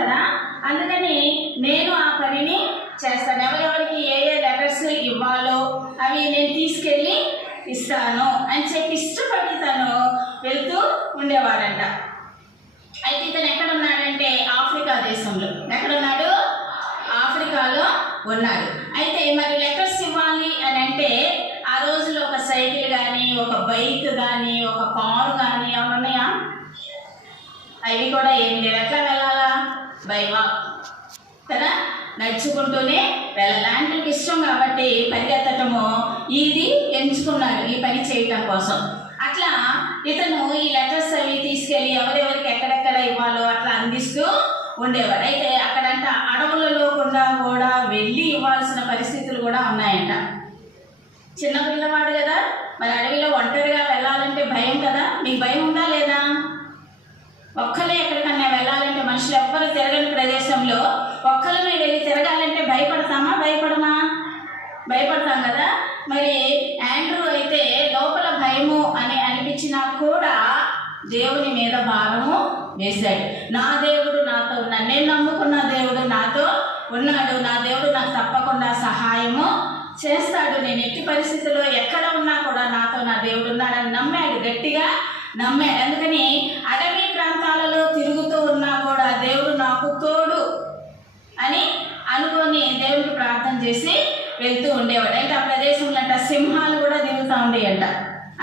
కదా, అందుకని నేను ఆ పనిని చేస్తాను. ఎవరెవరికి ఏ ఏ లెటర్స్ ఇవ్వాలో అవి నేను తీసుకెళ్ళి ఇస్తాను అని చెప్పి ఇష్టపడి తను వెళ్తూ ఉండేవాడంట. అయితే ఇతను ఎక్కడున్నాడంటే ఆఫ్రికా దేశంలో. ఎక్కడున్నాడు? ఆఫ్రికాలో ఉన్నాడు. అయితే మరి లెటర్స్ ఇవ్వాలి అని అంటే ఆ రోజుల్లో ఒక సైకిల్ కానీ, ఒక బైక్ కానీ, ఒక కారు కానీ ఏమైనా ఉన్నాయా? అవి కూడా ఏమి లేవు. ఎట్లా వెళ్ళాలా? బై వాక్ కదా, నడుచుకుంటూనే వెళ్ళాలి. ఆండ్రూకి ఇష్టం కాబట్టి పరిగెత్తటము ఇది ఎంచుకున్నాడు ఈ పని చేయటం కోసం. అట్లా ఇతను ఈ లెటర్స్ అవి తీసుకెళ్ళి ఎవరెవరికి ఎక్కడెక్కడ ఇవ్వాలో అట్లా అందిస్తూ ఉండేవాడు. అయితే అక్కడంట అడవులలో కూడా వెళ్ళి ఇవ్వాల్సిన పరిస్థితులు కూడా ఉన్నాయంట. చిన్న పిల్లవాడు కదా, మరి అడవిలో ఒంటరిగా వెళ్ళాలంటే భయం కదా. మీకు భయం ఉందా లేదా? ఒక్కలే ఎక్కడికన్నా వెళ్ళాలంటే, మనుషులు ఎవ్వరు తిరగని ప్రదేశంలో ఒక్కలమే వెళ్ళి తిరగాలంటే భయపడతామా? భయపడతాం కదా. మరి ఆండ్రూ అయితే లోపల భయము అని అనిపించినా కూడా దేవుని మీద భారము వేశాడు. నా దేవుడు నాతో ఉన్నాడు, నేను నమ్ముకున్న దేవుడు నాతో ఉన్నాడు, నా దేవుడు నాకు తప్పకుండా సహాయము చేస్తాడు, నేను ఎట్టి పరిస్థితుల్లో ఎక్కడ ఉన్నా కూడా నాతో నా దేవుడు ఉన్నాడని నమ్మాడు, గట్టిగా నమ్మాడు. అందుకని అడవి ప్రాంతాలలో తిరుగుతూ ఉన్నా కూడా దేవుడు నాకు తోడు అని అనుకొని దేవుడికి ప్రార్థన చేసి వెళ్తూ ఉండేవాడు. అంటే ఆ ప్రదేశంలో అంట సింహాలు కూడా దిగుతూ ఉండేయంట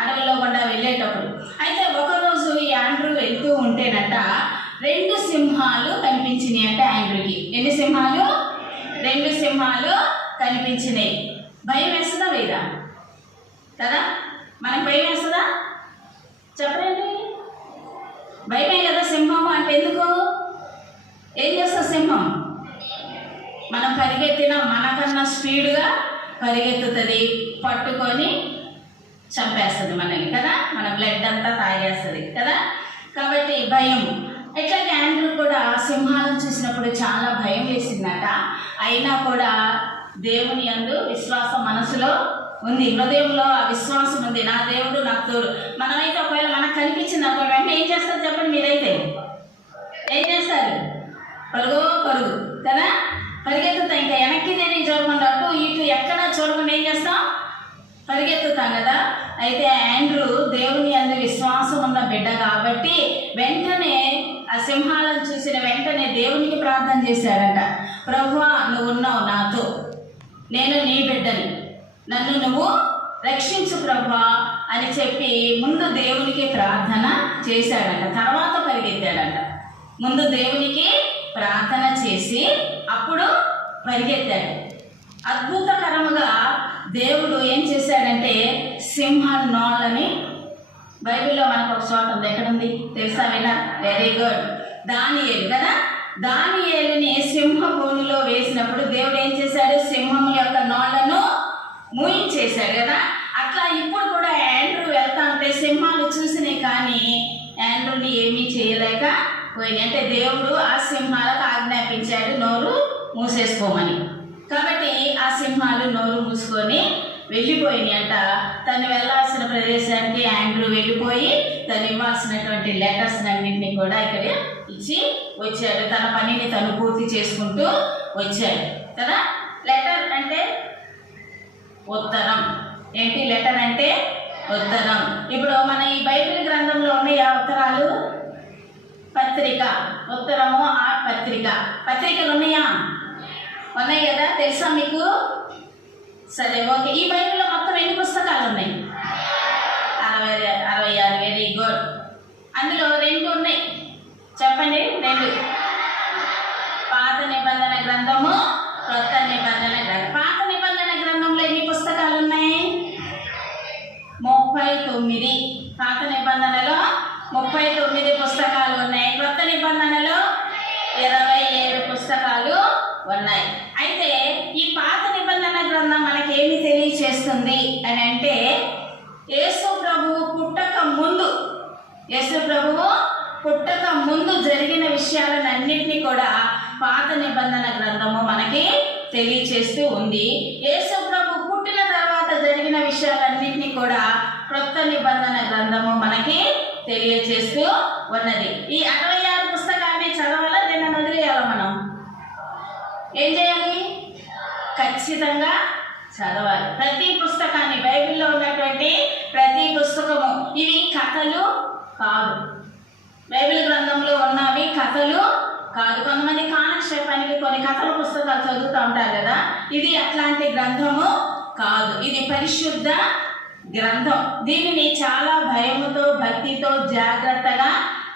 అడవిలో కూడా వెళ్ళేటప్పుడు. అయితే ఒకరోజు ఈ ఆండ్రూ వెళ్తూ ఉంటేనట 2 సింహాలు కనిపించినాయి అంటే ఆండ్రూకి. ఎన్ని సింహాలు? 2 సింహాలు కనిపించినాయి. భయం వేస్తుందా లేదా కదా? మనకు భయం వేస్తుందా? చెప్పండి. భయమే కదా సింహము అంటే. ఎందుకు? ఏం చేస్తుంది సింహం? మనం పరిగెత్తిన మనకన్నా స్పీడ్గా పరిగెత్తుతుంది, పట్టుకొని చంపేస్తుంది మనల్ని కదా, మన బ్లడ్ అంతా తాగేస్తుంది కదా. కాబట్టి భయం. ఎట్లాగే ఆండ్రూ కూడా సింహాలను చూసినప్పుడు చాలా భయం వేసిందట. అయినా కూడా దేవుని యందు విశ్వాసం మనసులో ఉంది, హృదయంలో ఆ విశ్వాసం ఉంది. నా దేవుడు నాకు తోడు. మనమైతే ఒకవేళ మనకు కనిపించింది అనుకో, వెంటనే ఏం చేస్తారు చెప్పండి? మీరైతే ఏం చేస్తారు? పరుగు కదా, పరిగెత్తుతాం. ఇంకా వెనక్కి తిరిగి చూడకుండా, అటు ఇటు ఎక్కడా చూడకుండా ఏం చేస్తాం? పరిగెత్తుతాం కదా. అయితే ఆండ్రూ దేవుని యందు విశ్వాసం ఉన్న బిడ్డ కాబట్టి వెంటనే ఆ సింహాలను చూసిన వెంటనే దేవునికి ప్రార్థన చేశాడట. ప్రభువా, నువ్వు ఉన్నావు నాతో, నేను నీ బిడ్డని, నన్ను నువ్వు రక్షించు ప్రభువా అని చెప్పి ముందు దేవునికి ప్రార్థన చేశాడట. తర్వాత పరిగెత్తాడట. ముందు దేవునికి ప్రార్థన చేసి అప్పుడు పరిగెత్తాడు. అద్భుతకరముగా దేవుడు ఏం చేశాడంటే సింహ నోళ్ళని, బైబిల్లో మనకు ఒక చోట ఉంది. ఎక్కడుంది తెలుసా? వినా? Very good. దానియేలు కదా. దానియేలుని సింహ బోనులో వేసినప్పుడు దేవుడు ఏం చేశాడు? సింహం యొక్క నోళ్లను మూయించేశాడు కదా. అట్లా ఇప్పుడు కూడా ఆండ్రూ వెళ్తా ఉంటే సింహాలు చూసినాయి, కానీ ఆండ్రూని ఏమీ చేయలేక పోయినాయి. అంటే దేవుడు ఆ సింహాలకు ఆజ్ఞాపించాడు నోరు మూసేసుకోమని. కాబట్టి ఆ సింహాలు నోరు మూసుకొని వెళ్ళిపోయినాయి అంట. తను వెళ్ళాల్సిన ప్రదేశానికి ఆండ్రూ వెళ్ళిపోయి తను ఇవ్వాల్సినటువంటి లెటర్స్ అన్నింటినీ కూడా ఇక్కడ ఇచ్చి వచ్చాడు. తన పనిని తను పూర్తి చేసుకుంటూ వచ్చాడు కదా. లెటర్ అంటే ఉత్తరం. ఏంటి లెటర్ అంటే? ఉత్తరం. ఇప్పుడు మన ఈ బైబిల్ గ్రంథంలో ఉన్నాయా ఉత్తరాలు? పత్రిక, ఉత్తరము, ఆ పత్రిక. పత్రికలు ఉన్నాయా? ఉన్నాయి కదా, తెలుసా మీకు? సరే, ఓకే. ఈ బైబిల్లో మొత్తం ఎన్ని పుస్తకాలు ఉన్నాయి? 66. Very good. అందులో 2 ఉన్నాయి. చెప్పండి. 2. పాత నిబంధన గ్రంథము, క్రొత్త నిబంధన గ్రంథం. పాత నిబంధన గ్రంథంలో ఎన్ని పుస్తకాలు ఉన్నాయి? 39. పాత నిబంధనలో 39 పుస్తకాలు ఉన్నాయి. క్రొత్త నిబంధనలో 27 పుస్తకాలు ఉన్నాయి. అయితే ఈ పాత నిబంధన గ్రంథం మనకి ఏమి తెలియచేస్తుంది అని అంటే, యేసు ప్రభువు పుట్టక ముందు జరిగిన విషయాలన్నింటినీ కూడా పాత నిబంధన గ్రంథము మనకి తెలియచేస్తూ ఉంది. యేసు ప్రభు పుట్టిన తర్వాత జరిగిన విషయాలన్నింటినీ కూడా క్రొత్త నిబంధన గ్రంథము మనకి తెలియచేస్తూ ఉన్నది. ఈ 66 పుస్తకాన్ని చదవాలా, దీన్ని వదిలేయాలా? ఏం చేయాలి? ఖచ్చితంగా చదవాలి. ప్రతి పుస్తకాన్ని, బైబిల్లో ఉన్నటువంటి ప్రతి పుస్తకము, ఇవి కథలు కాదు. బైబిల్ గ్రంథంలో ఉన్నవి కథలు కాదు. కొంతమంది కాలక్షేపానికి కొన్ని కథల పుస్తకాలు చదువుతూ ఉంటారు కదా, ఇది అట్లాంటి గ్రంథము కాదు. ఇది పరిశుద్ధ గ్రంథం. దీనిని చాలా భయముతో, భక్తితో, జాగ్రత్తగా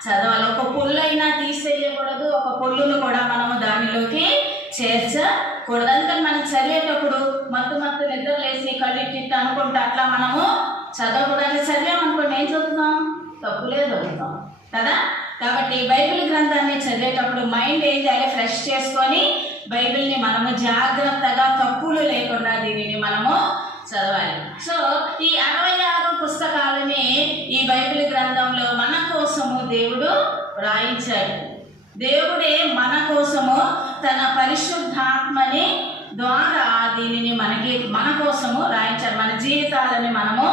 చదవాలి. ఒక పొల్లైనా తీసేయకూడదు, ఒక పొల్లును కూడా మనము దానిలోకి చేర్చకూడదు. అందుకని మనం చదివేటప్పుడు మత్తు నిద్రలేసి కళ్ళిట్టిట్టు అనుకుంటా అట్లా మనము చదవకూడదు. అట్లా చదివామనుకోండి ఏం చదువుతాం? తప్పులే చదువుతాం కదా. కాబట్టి బైబిల్ గ్రంథాన్ని చదివేటప్పుడు మైండ్ ఏం చేయాలి? ఫ్రెష్ చేసుకొని బైబిల్ని మనము జాగ్రత్తగా, తప్పులు లేకుండా దీనిని మనము చదవాలి. సో ఈ 66 పుస్తకాలని ఈ బైబిల్ గ్రంథంలో మన కోసము దేవుడు రాయించాడు. దేవుడే మన కోసము తన పరిశుద్ధాత్మని ద్వారా దీనిని మన కోసము రాయించాడు. మన జీవితాలని మనము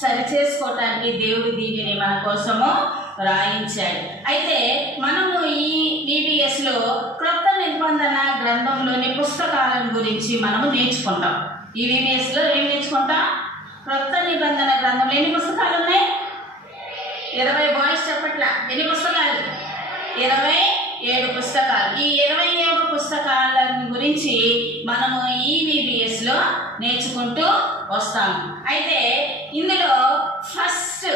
సరిచేసుకోవటానికి దేవుడు దీనిని మన కోసము రాయించాడు. అయితే మనము ఈ VBSలో క్రొత్త నిబంధన గ్రంథంలోని పుస్తకాలను గురించి మనము నేర్చుకుంటాం. ఈ VBSలో ఏం నేర్చుకుంటాం? క్రొత్త నిబంధన గ్రంథంలో ఎన్ని పుస్తకాలు ఉన్నాయి? 20. బాయ్స్ చెప్పట్లా. ఎన్ని పుస్తకాలు? 27 పుస్తకాలు. ఈ 27 పుస్తకాల గురించి మనము ఈ VBSలో నేర్చుకుంటూ వస్తాము. అయితే ఇందులో ఫస్ట్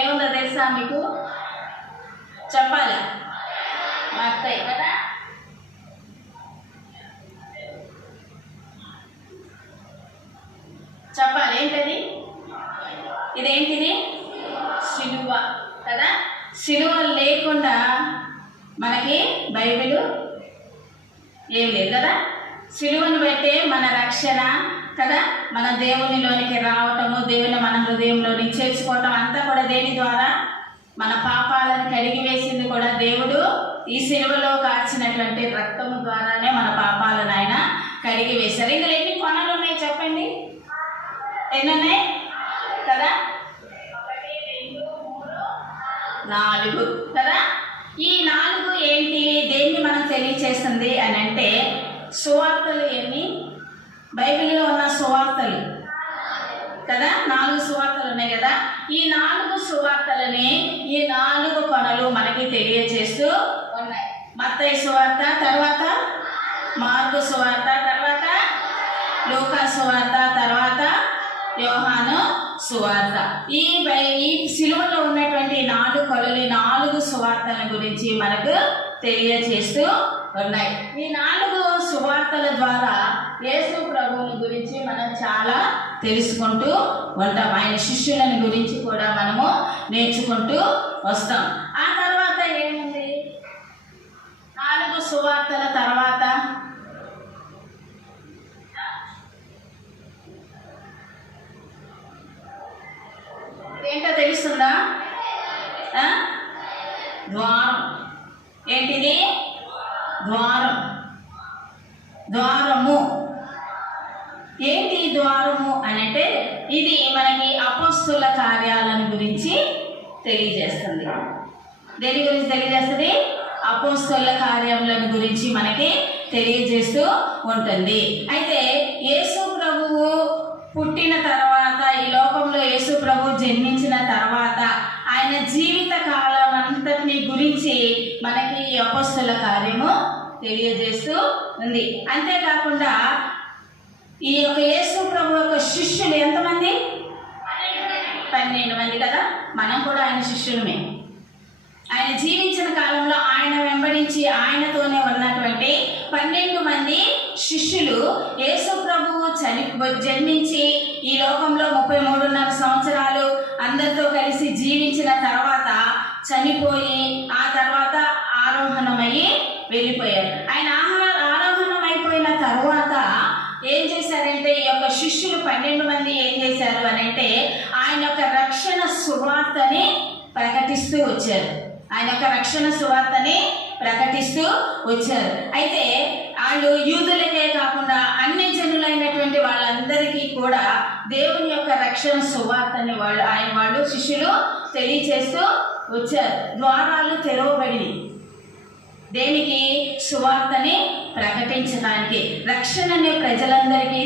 ఏముందో తెలుసా మీకు? చెప్పాలి. మత్తయి కదా. చెప్పాలి. ఏంటది? ఇదేంటిది? సిలువ కదా. సిలువ లేకుండా మనకి బైబిల్ ఏం లేదు కదా. సిలువను బట్టే మన రక్షణ కదా, మన దేవునిలోనికి రావటము, దేవుని మన హృదయంలోని చేర్చుకోవటం అంతా కూడా దేని ద్వారా? మన పాపాలను కడిగి వేసింది కూడా దేవుడు ఈ సిలువలో కాచినటువంటి రక్తము ద్వారానే మన పాపాలను ఆయన కడిగి వేశారు. ఇందులో ఎన్ని కొనలు ఉన్నాయి చెప్పండి? ఎన్నున్నాయి కదా? 1, 2, 3, 4 కదా. ఈ 4 ఏంటి? దేన్ని మనం తెలియచేస్తుంది అని అంటే, సువార్తలు. ఎన్ని బైబిల్లో ఉన్న సువార్తలు కదా? 4 సువార్తలు ఉన్నాయి కదా. ఈ 4 సువార్తలని ఈ 4 కొనలు మనకి తెలియచేస్తూ ఉన్నాయి. మత్తయి సువార్త, తర్వాత మార్కు సువార్త, తర్వాత లూకా సువార్త, తర్వాత యోహాను సువార్త. ఈ సిలువలో ఉన్నటువంటి 4 కొలలు, 4 సువార్తల గురించి మనకు తెలియచేస్తూ ఉన్నాయి. ఈ 4 సువార్తల ద్వారా యేసు ప్రభువుని గురించి మనం చాలా తెలుసుకుంటూ ఉంటాం. ఆయన శిష్యులని గురించి కూడా మనము నేర్చుకుంటూ వస్తాం. ఆ తర్వాత ఏముంది? 4 సువార్తల తర్వాత ఏంటో తెలుస్తుందా? ద్వారం. ఏంటిది? ద్వారం. ద్వారము. ఏంటి ద్వారము అని అంటే, ఇది మనకి అపోస్తుల కార్యాలను గురించి తెలియజేస్తుంది. దేని గురించి తెలియజేస్తుంది? అపోస్తుల కార్యములను గురించి మనకి తెలియజేస్తూ ఉంటుంది. అయితే యేసు ప్రభువు పుట్టిన తర్వాత, ఈ లోకంలో యేసు ప్రభు జన్మించిన తర్వాత ఆయన జీవిత కాలం అంతటిని గురించి మనకి ఈ అపోస్తుల కార్యము తెలియజేస్తూ ఉంది. అంతేకాకుండా ఈ యొక్క యేసు ప్రభు యొక్క శిష్యులు ఎంతమంది? 12 మంది కదా. మనం కూడా ఆయన శిష్యులమే. ఆయన జీవించిన కాలంలో ఆయన వెంబడించి ఆయనతోనే ఉన్నటువంటి 12 మంది శిష్యులు యేసు ప్రభువు జన్మించి ఈ లోకంలో 33.5 సంవత్సరాలు అందరితో కలిసి జీవించిన తర్వాత చనిపోయి ఆ తర్వాత ఆరోహణమయ్యి వెళ్ళిపోయారు. ఆయన ఆరోహణం అయిపోయిన తర్వాత ఏం చేశారంటే, ఈ యొక్క శిష్యులు 12 మంది ఏం చేశారు అని అంటే, ఆయన యొక్క రక్షణ సువార్తని ప్రకటిస్తూ వచ్చారు. ఆయన యొక్క రక్షణ సువార్తని ప్రకటిస్తూ వచ్చారు. అయితే వాళ్ళు యూదులకే కాకుండా అన్ని జనులైనటువంటి వాళ్ళందరికీ కూడా దేవుని యొక్క రక్షణ సువార్తని వాళ్ళు శిష్యులు తెలియచేస్తూ వచ్చారు. ద్వారాలు తెరవబడినాయి. దేనికి? సువార్తని ప్రకటించడానికి, రక్షణని ప్రజలందరికీ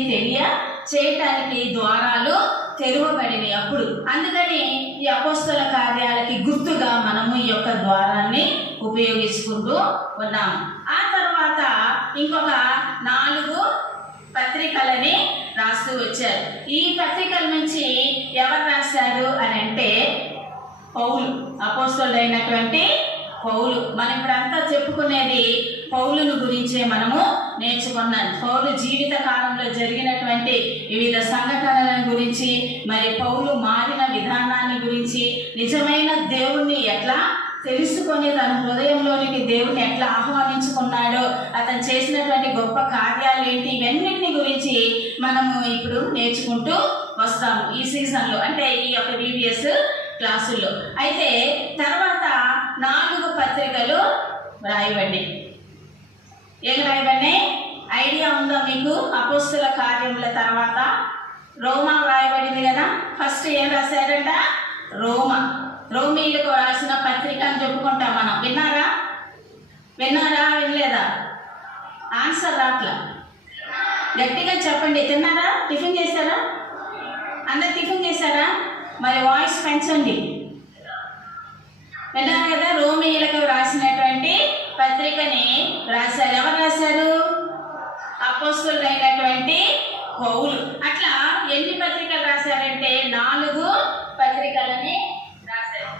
చేయటానికి ద్వారాలు తెరవబడినాయి అప్పుడు. అందుకని ఈ అపోస్తల కార్యాలకి గుర్తుగా మనము ఈ యొక్క ద్వారాన్ని ఉపయోగించుకుంటూ ఉన్నాము. ఆ తర్వాత ఇంకొక 4 పత్రికలని రాస్తూ వచ్చారు. ఈ పత్రికల నుంచి ఎవరు రాశారు అని అంటే పౌలు, అపోస్తలుడైనటువంటి పౌలు. మనం ఇప్పుడంతా చెప్పుకునేది పౌలును గురించే మనము నేర్చుకున్నాం. పౌలు జీవిత కాలంలో జరిగినటువంటి వివిధ సంఘటనల గురించి, మరి పౌలు మారిన విధానాన్ని గురించి, నిజమైన దేవుణ్ణి ఎట్లా తెలుసుకొని తన హృదయంలోనికి దేవుని ఎట్లా ఆహ్వానించుకున్నాడో, అతను చేసినటువంటి గొప్ప కార్యాలు ఏంటి, ఇవన్నింటిని గురించి మనము ఇప్పుడు నేర్చుకుంటూ వస్తాము ఈ సీజన్లో, అంటే ఈ యొక్క VBS క్లాసుల్లో. అయితే తర్వాత 4 పత్రికలు రాయబడి, ఏం రాయబడి ఐడియా ఉందా మీకు? అపోస్తల కార్యముల తర్వాత రోమా రాయబడింది కదా. ఫస్ట్ ఏం రాశారంట? రోమీలకు రాసిన పత్రిక అని చెప్పుకుంటాం మనం. విన్నారా? వినలేదా? ఆన్సర్ రాట్లా. గట్టిగా చెప్పండి. తిన్నారా? టిఫిన్ చేశారా? అందరు టిఫిన్ చేశారా? మరి వాయిస్ పెంచండి. విన్నారు కదా? రోమీయులకు రాసినటువంటి పత్రికని రాశారు. ఎవరు రాశారు? అపోస్తలుడైనటువంటి పౌలు. అట్లా ఎన్ని పత్రికలు రాశారంటే 4 పత్రికలని రాశారు.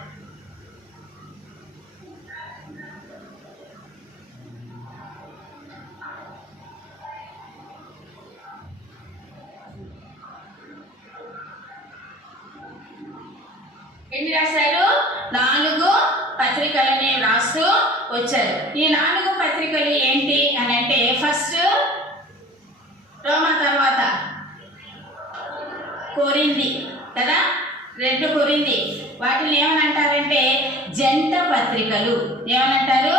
ఎన్ని రాశారు? 4 పత్రికలని రాస్తూ వచ్చారు. ఈ 4 పత్రికలు ఏంటి అని అంటే, ఫస్ట్ రోమా, తర్వాత కొరింథీ కదా, 2 కొరింథీ. వాటిని ఏమని అంటారంటే జంట పత్రికలు. ఏమనంటారు?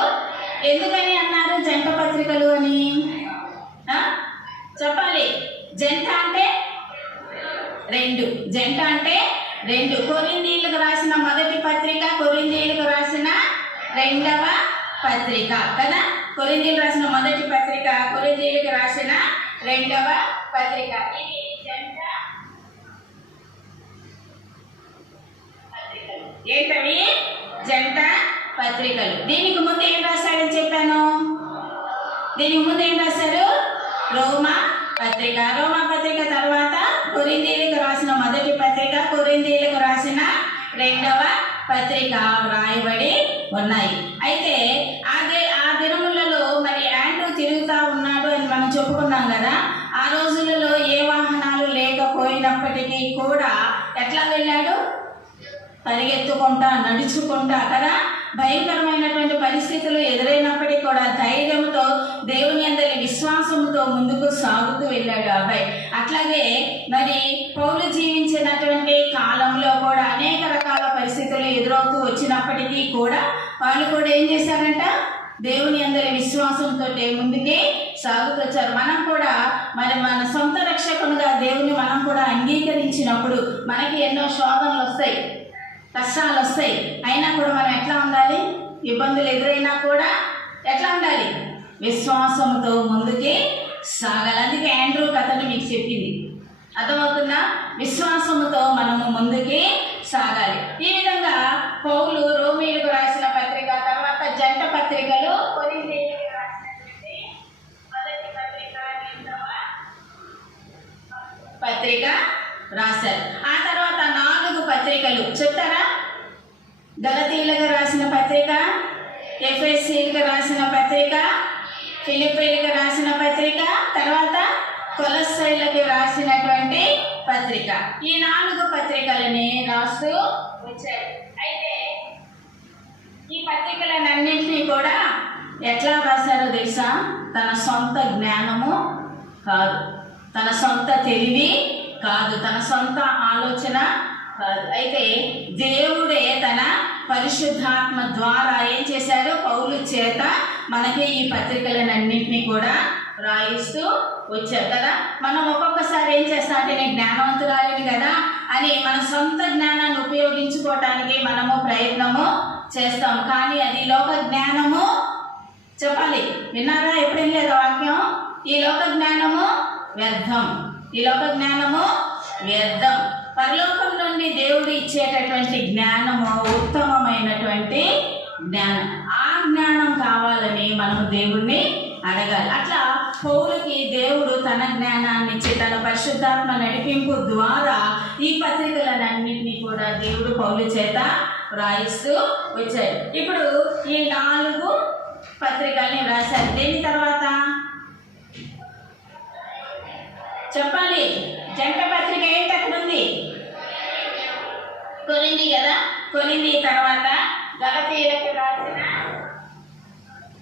ఎందుకని అన్నారు జంట పత్రికలు అని? చెప్పాలి. జంట అంటే 2, జంట అంటే 2. కొరింథీయులకు రాసిన మొదటి పత్రిక, కొరింథీయులకు రాసిన 2వ పత్రిక కదా. కొరింథీయులకు రాసిన మొదటి పత్రిక, కొరింథీయులకు రాసిన 2వ పత్రిక. ఇది జంట పత్రికలు. ఏంటవి? జంట పత్రికలు. దీనికి ముందు ఏం రాశాడని చెప్పాను? దీనికి ముందు ఏం రాశారు? రోమా పత్రిక. రోమా పత్రిక తర్వాత కొరింథీయులకు రాసిన మొదటి పత్రిక, కొరింథీయులకు రాసిన 2వ పత్రిక రాయబడి ఉన్నాయి. అయితే ఆ దినములలో మరి ఆండ్రూ తిరుగుతూ ఉన్నాడు అని మనం చెప్పుకున్నాం కదా. ఆ రోజులలో ఏ వాహనాలు లేకపోయినప్పటికీ కూడా ఎట్లా వెళ్ళాడు? పరిగెత్తుకుంటా, నడుచుకుంటా కదా. భయంకరమైనటువంటి పరిస్థితులు ఎదురైనప్పటికీ కూడా ధైర్యంతో, దేవుని అందరి విశ్వాసంతో ముందుకు సాగుతూ వెళ్ళాడు అబ్బాయి. అట్లాగే మరి పౌలు జీవించినటువంటి కాలంలో కూడా అనేక రకాల పరిస్థితులు ఎదురవుతూ వచ్చినప్పటికీ కూడా వాళ్ళు కూడా ఏం చేశారంట? దేవుని అందరి విశ్వాసంతో ముందుకే సాగుతూ వచ్చారు. మనం కూడా మరి మన సొంత రక్షకునిగా దేవుని మనం కూడా అంగీకరించినప్పుడు మనకి ఎన్నో శోధనలు వస్తాయి, కష్టాలు వస్తాయి. అయినా కూడా మనం ఎట్లా ఉండాలి? ఇబ్బందులు ఎదురైనా కూడా ఎట్లా ఉండాలి? విశ్వాసంతో ముందుకి సాగాలి. అందుకే ఆండ్రూ కథను మీకు చెప్పింది. అర్థమవుతుందా? విశ్వాసంతో మనము ముందుకి సాగాలి. ఈ విధంగా పౌలు రోమీయులకు రాసిన పత్రిక, తర్వాత జంట పత్రికలు, కొరింథీయులకు రాసినటువంటి మొదటి పత్రిక, 2వ పత్రిక రాశారు. ఆ తర్వాత 4 పత్రికలు చెప్తారా? గలతీయులకు రాసిన పత్రిక, ఎఫెసీయులకు రాసిన పత్రిక, ఫిలిప్పీయులకు రాసిన పత్రిక, తర్వాత కొలస్సీయులకు రాసినటువంటి పత్రిక. ఈ 4 పత్రికలని రాస్తూ వచ్చారు. అయితే ఈ పత్రికలన్నింటినీ కూడా ఎట్లా రాశారో తెలుసా? తన సొంత జ్ఞానము కాదు, తన సొంత తెలివి కాదు, తన సొంత ఆలోచన కాదు. అయితే దేవుడే తన పరిశుద్ధాత్మ ద్వారా ఏం చేశాడు? పౌలు చేత మనకి ఈ పత్రికలన్నింటినీ కూడా రాయిస్తూ వచ్చారు కదా. మనం ఒక్కొక్కసారి ఏం చేస్తాం అంటే, నేను జ్ఞానవంతురాలిని కదా అని మన సొంత జ్ఞానాన్ని ఉపయోగించుకోవటానికి మనము ప్రయత్నము చేస్తాం. కానీ అది లోక జ్ఞానము చెప్పాలి. విన్నారా? ఎప్పుడు వినలేదా వాక్యం? ఈ లోక జ్ఞానము వ్యర్థం, ఈ లోక జ్ఞానము వ్యర్థం. పరలోకం నుండి దేవుడు ఇచ్చేటటువంటి జ్ఞానము ఉత్తమమైనటువంటి జ్ఞానం. ఆ జ్ఞానం కావాలని మనము దేవుణ్ణి అడగాలి. అట్లా పౌలుకి దేవుడు తన జ్ఞానాన్ని ఇచ్చి తన పరిశుద్ధాత్మ నడిపింపు ద్వారా ఈ పత్రికలన్నింటినీ కూడా దేవుడు పౌలు చేత వ్రాయిస్తూ వచ్చాడు. ఇప్పుడు ఈ 4 పత్రికల్ని వ్రాశారు. దేని తర్వాత చెప్పాలి? జంట పత్రిక ఏంటి అక్కడ ఉంది? కొరింథీ కదా. కొరింథీ తర్వాత గలతీయులకు రాసిన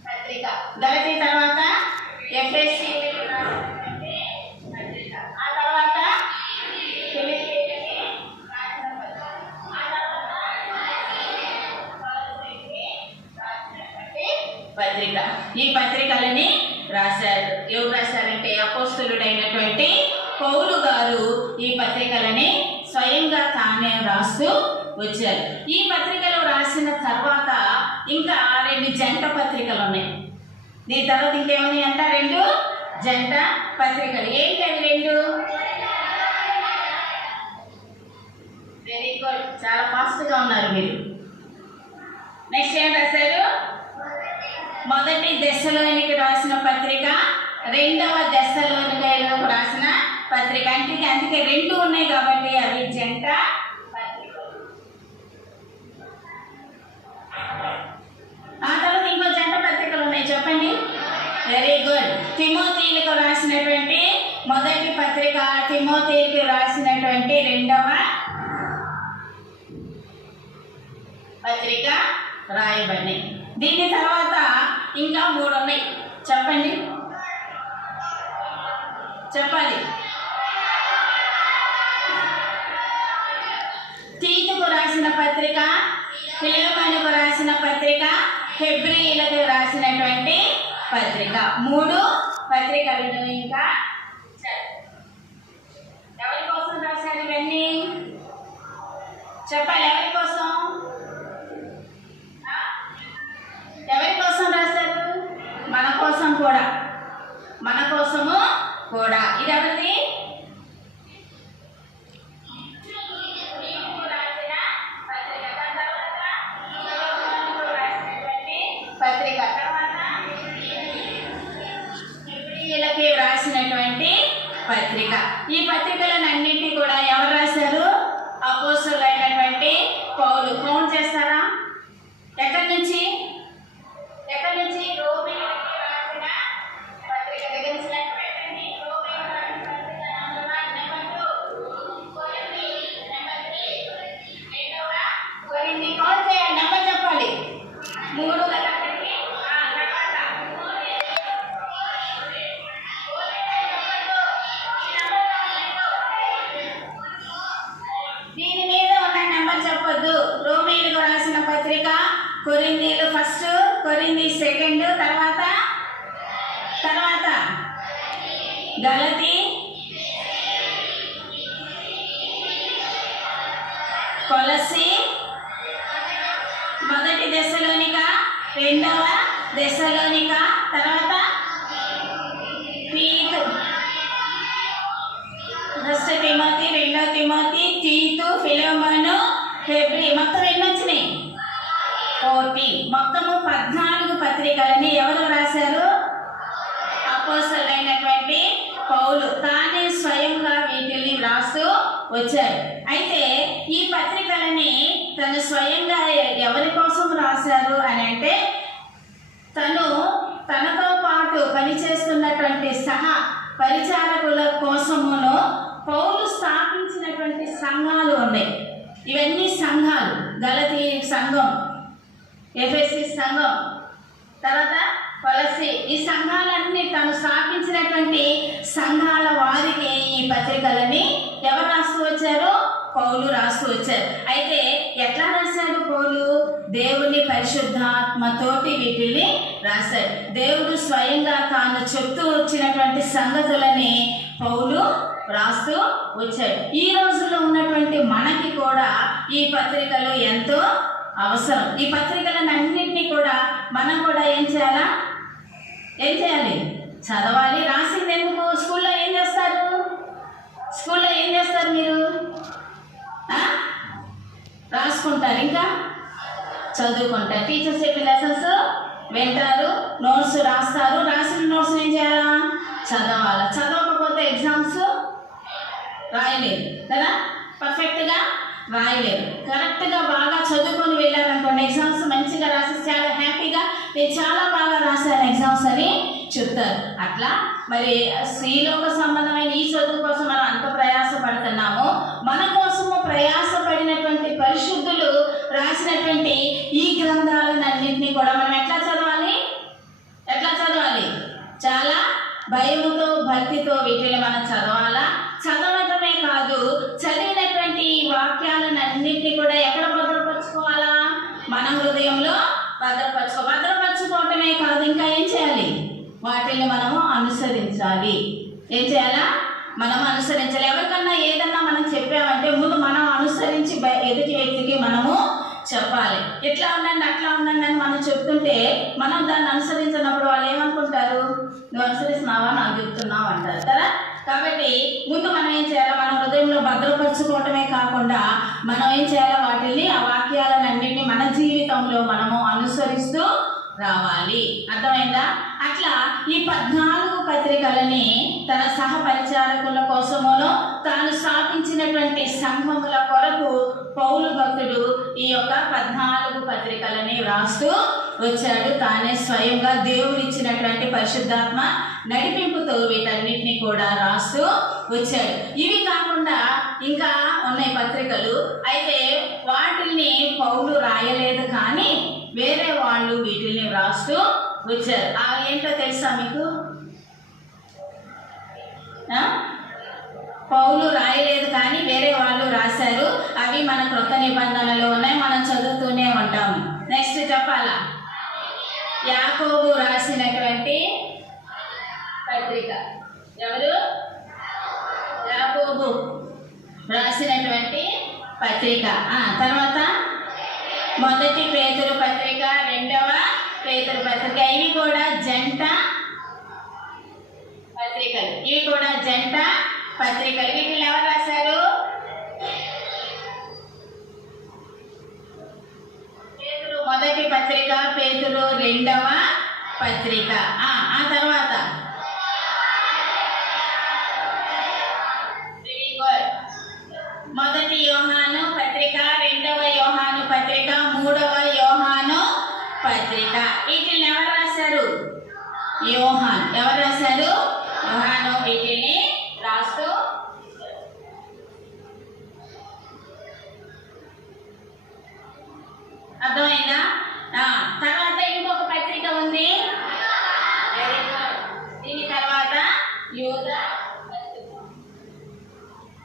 పత్రిక, గలతీ తర్వాత ఎఫెసీయులకు రాసినటువంటి పత్రిక, ఆ తర్వాత ఫిలిప్పీయులకు రాసిన పత్రిక, ఆ తర్వాత కొలస్సీయులకు రాసినటువంటి పత్రిక. ఈ పత్రికలని రాశారు. ఎవరు రాశారంటే అపోస్తలుడైనటువంటి పౌలు గారు ఈ పత్రికలని స్వయంగా తానే రాస్తూ వచ్చారు. ఈ పత్రికలు రాసిన తర్వాత ఇంకా 2 జంట పత్రికలు ఉన్నాయి. దీని తర్వాత ఇంకేమున్నాయి అంట? 2 జంట పత్రికలు. ఏంటి అవి 2? వెరీ గుడ్, చాలా ఫాస్ట్గా ఉన్నారు మీరు. నెక్స్ట్ ఏం రాశారు? మొదటి దశలోనికి రాసిన పత్రిక, 2వ దశలోనికి రాసిన పత్రిక. అందుకే 2 ఉన్నాయి కాబట్టి అవి జంట పత్రికలు. ఆ తర్వాత ఇంకో జంట పత్రికలు ఉన్నాయి, చెప్పండి. Very good. తిమోతీయులకు రాసినటువంటి మొదటి పత్రిక, తిమోతీయులకు రాసినటువంటి 2వ పత్రిక రాయబడినాయి. దీని తర్వాత ఇంకా 3 ఉన్నాయి, చెప్పండి. చెప్పాలి. తీతుకు రాసిన పత్రిక, ఫిలెమోనుకు రాసిన పత్రిక, హెబ్రీయులకు రాసినటువంటి పత్రిక. 3 పత్రికలను ఇంకా ఎవరి కోసం రాశారు ఇవన్నీ? చెప్పాలి. ఎవరి కోసం? ఎవరి కోసం రాశారు? మన కోసం కూడా, మన కోసము కూడా. ఇది ఎవరిది? పత్రిక. తర్వాత హెబ్రీయులకు రాసినటువంటి పత్రిక. ఈ పత్రికలన్నింటినీ కూడా ఎవరు రాశారు? అపోస్తలుడైనటువంటి పౌలు. కౌంట్ చేస్తారా? ఎక్కడి నుంచి? రోమీయులకు రాసిన పత్రిక దగ్గర నుంచి లెక్క పెట్టండి. రోమీయులకు రాసిన పత్రిక నెంబర్ 2, కొరింథీ నెంబర్ 3, 2వ కొరింథీ. కౌంట్ చేయాలి, నెంబర్ చెప్పాలి. 3 కదా. దీని మీద ఉన్న నెంబర్ చెప్పొద్దు. రోమీయులకు రాసిన పత్రిక, కొరింథీలు ఫస్ట్, కొరింథీ సెకండ్, తర్వాత గలతీ, కొలస్సీ, మొదటి దశలోనిక, 2వ దశలోనిక, తర్వాత తీతు, ఫస్ట్ తిమోతి, 2వ తిమోతి, తీతు, ఫిలెమోను, హెబ్రీ. మొత్తం ఎన్ని వచ్చినాయి? 14. మొత్తము 14 పత్రికలని ఎవరు రాశారు? అపోస్తలుడైనటువంటి పౌలు తానే స్వయంగా వీటిని వ్రాస్తూ వచ్చారు. అయితే ఈ పత్రికలని తను స్వయంగా ఎవరి కోసం రాశారు అని అంటే, తనతో పాటు పనిచేస్తున్నటువంటి సహా పరిచారకుల కోసమును పౌలు స్థాపించినటువంటి సంఘాలు ఉన్నాయి. ఇవన్నీ సంఘాలు. గలతీ సంఘం, ఎఫెసీ సంఘం, తర్వాత కొలస్సీ. ఈ సంఘాలన్నీ తను స్థాపించినటువంటి సంఘాల వారికి ఈ పత్రికలని ఎవరు రాస్తూ వచ్చారు? పౌలు రాస్తూ వచ్చారు. అయితే ఎట్లా రాశాడు పౌలు? దేవుని పరిశుద్ధాత్మతోటి వీటిని రాశాడు. దేవుడు స్వయంగా తాను చెప్తూ వచ్చినటువంటి సంగతులని పౌలు రాస్తూ వచ్చాడు. ఈ రోజుల్లో ఉన్నటువంటి మనకి కూడా ఈ పత్రికలు ఎంతో అవసరం. ఈ పత్రికలను అన్నింటినీ కూడా మనం కూడా ఏం చేయాలా? ఏం చేయాలి? చదవాలి. రాసింది ఎందుకు? స్కూల్లో ఏం చేస్తారు? స్కూల్లో ఏం చేస్తారు మీరు? రాసుకుంటారు, ఇంకా చదువుకుంటారు. టీచర్స్ చెప్పిన లెసన్స్ వింటారు, నోట్స్ రాస్తారు. రాసిన నోట్స్ ఏం చేయాలా? చదవాలి. చదవకపోతే ఎగ్జామ్స్ రాయలేరు కదా, పర్ఫెక్ట్గా రాయలేరు. కరెక్ట్గా బాగా చదువుకొని వెళ్ళారనుకోండి, ఎగ్జామ్స్ మంచిగా రాసి చాలా హ్యాపీగా నేను చాలా బాగా రాశాను ఎగ్జామ్స్ అని చెప్తారు. అట్లా మరి స్త్రీలోక సంబంధమైన ఈ చదువు కోసం మనం అంత ప్రయాసపడుతున్నాము. మన కోసము ప్రయాసపడినటువంటి పరిశుద్ధులు రాసినటువంటి ఈ గ్రంథాలన్నింటినీ కూడా మనం ఎట్లా చదవాలి? చాలా భయముతో, భక్తితో వీటిని మనం చదవాలా. చదవటమే కాదు, చదివినటువంటి వాక్యాలన్నింటినీ కూడా ఎక్కడ భద్రపరచుకోవాలా? మన హృదయంలో భద్రపరచుకోవటమే కాదు, ఇంకా ఏం చేయాలి? వాటిని మనము అనుసరించాలి. ఏం చేయాలా? మనం అనుసరించాలి. ఎవరికన్నా ఏదన్నా మనం చెప్పామంటే ముందు మనం అనుసరించి ఎదుటి వ్యక్తికి మనము చెప్పాలి. ఇట్లా ఉండండి, అట్లా ఉండండి అని మనం చెప్తుంటే మనం దాన్ని అనుసరించినప్పుడు వాళ్ళు ఏమనుకుంటారు? నువ్వు అనుసరిస్తున్నావా, నాకు చెప్తున్నావు అంటారు కదా. కాబట్టి ముందు మనం ఏం చేయాలి? మన హృదయంలో భద్రపరచుకోవటమే కాకుండా మనం ఏం చేయాలి? వాటిని, ఆ వాక్యాలన్నింటినీ మన జీవితంలో మనము అనుసరిస్తూ రావాలి. అర్థమైందా? అట్లా ఈ 14 పత్రికలని తన సహపరిచారకుల కోసమును తాను స్థాపించినటువంటి సంఘముల కొరకు పౌలు భక్తుడు ఈ యొక్క 14 పత్రికలని వ్రాస్తూ వచ్చాడు. తానే స్వయంగా దేవుడు ఇచ్చినటువంటి పరిశుద్ధాత్మ నడిపింపుతో వీటన్నిటిని కూడా రాస్తూ వచ్చాడు. ఇవి కాకుండా ఇంకా ఉన్నాయి పత్రికలు. అయితే వాటిని పౌలు రాయలేదు, కానీ వేరే వాళ్ళు వీటిని వ్రాస్తూ వచ్చారు. ఏంటో తెలుసా మీకు? పౌలు రాయలేదు, కానీ వేరే వాళ్ళు రాశారు. అవి మన క్రొత్త నిబంధనలో ఉన్నాయి, మనం చదువుతూనే ఉంటాము. నెక్స్ట్ చెప్పాలా? యాకోబు రాసినటువంటి పత్రిక. ఎవరు? యాకోబు రాసినటువంటి పత్రిక. తర్వాత మొదటి పేతురు పత్రిక, రెండవ పేతురు పత్రిక. ఇవి కూడా జంట పత్రికలు. వీటిని ఎవరు రాశారు? పేతురు మొదటి పత్రిక, పేతురు రెండవ పత్రిక. ఆ తర్వాత మొదటి యోహాను పత్రిక, రెండవ యోహాను పత్రిక, మూడవ యోహాను పత్రిక. వీటిని ఎవరు రాశారు? యోహాన్. ఎవరు రాశారు? యోహాను వీటిని రాస్తూ అర్థమైందా? తర్వాత ఇంకొక పత్రిక ఉంది. దీని తర్వాత యూద.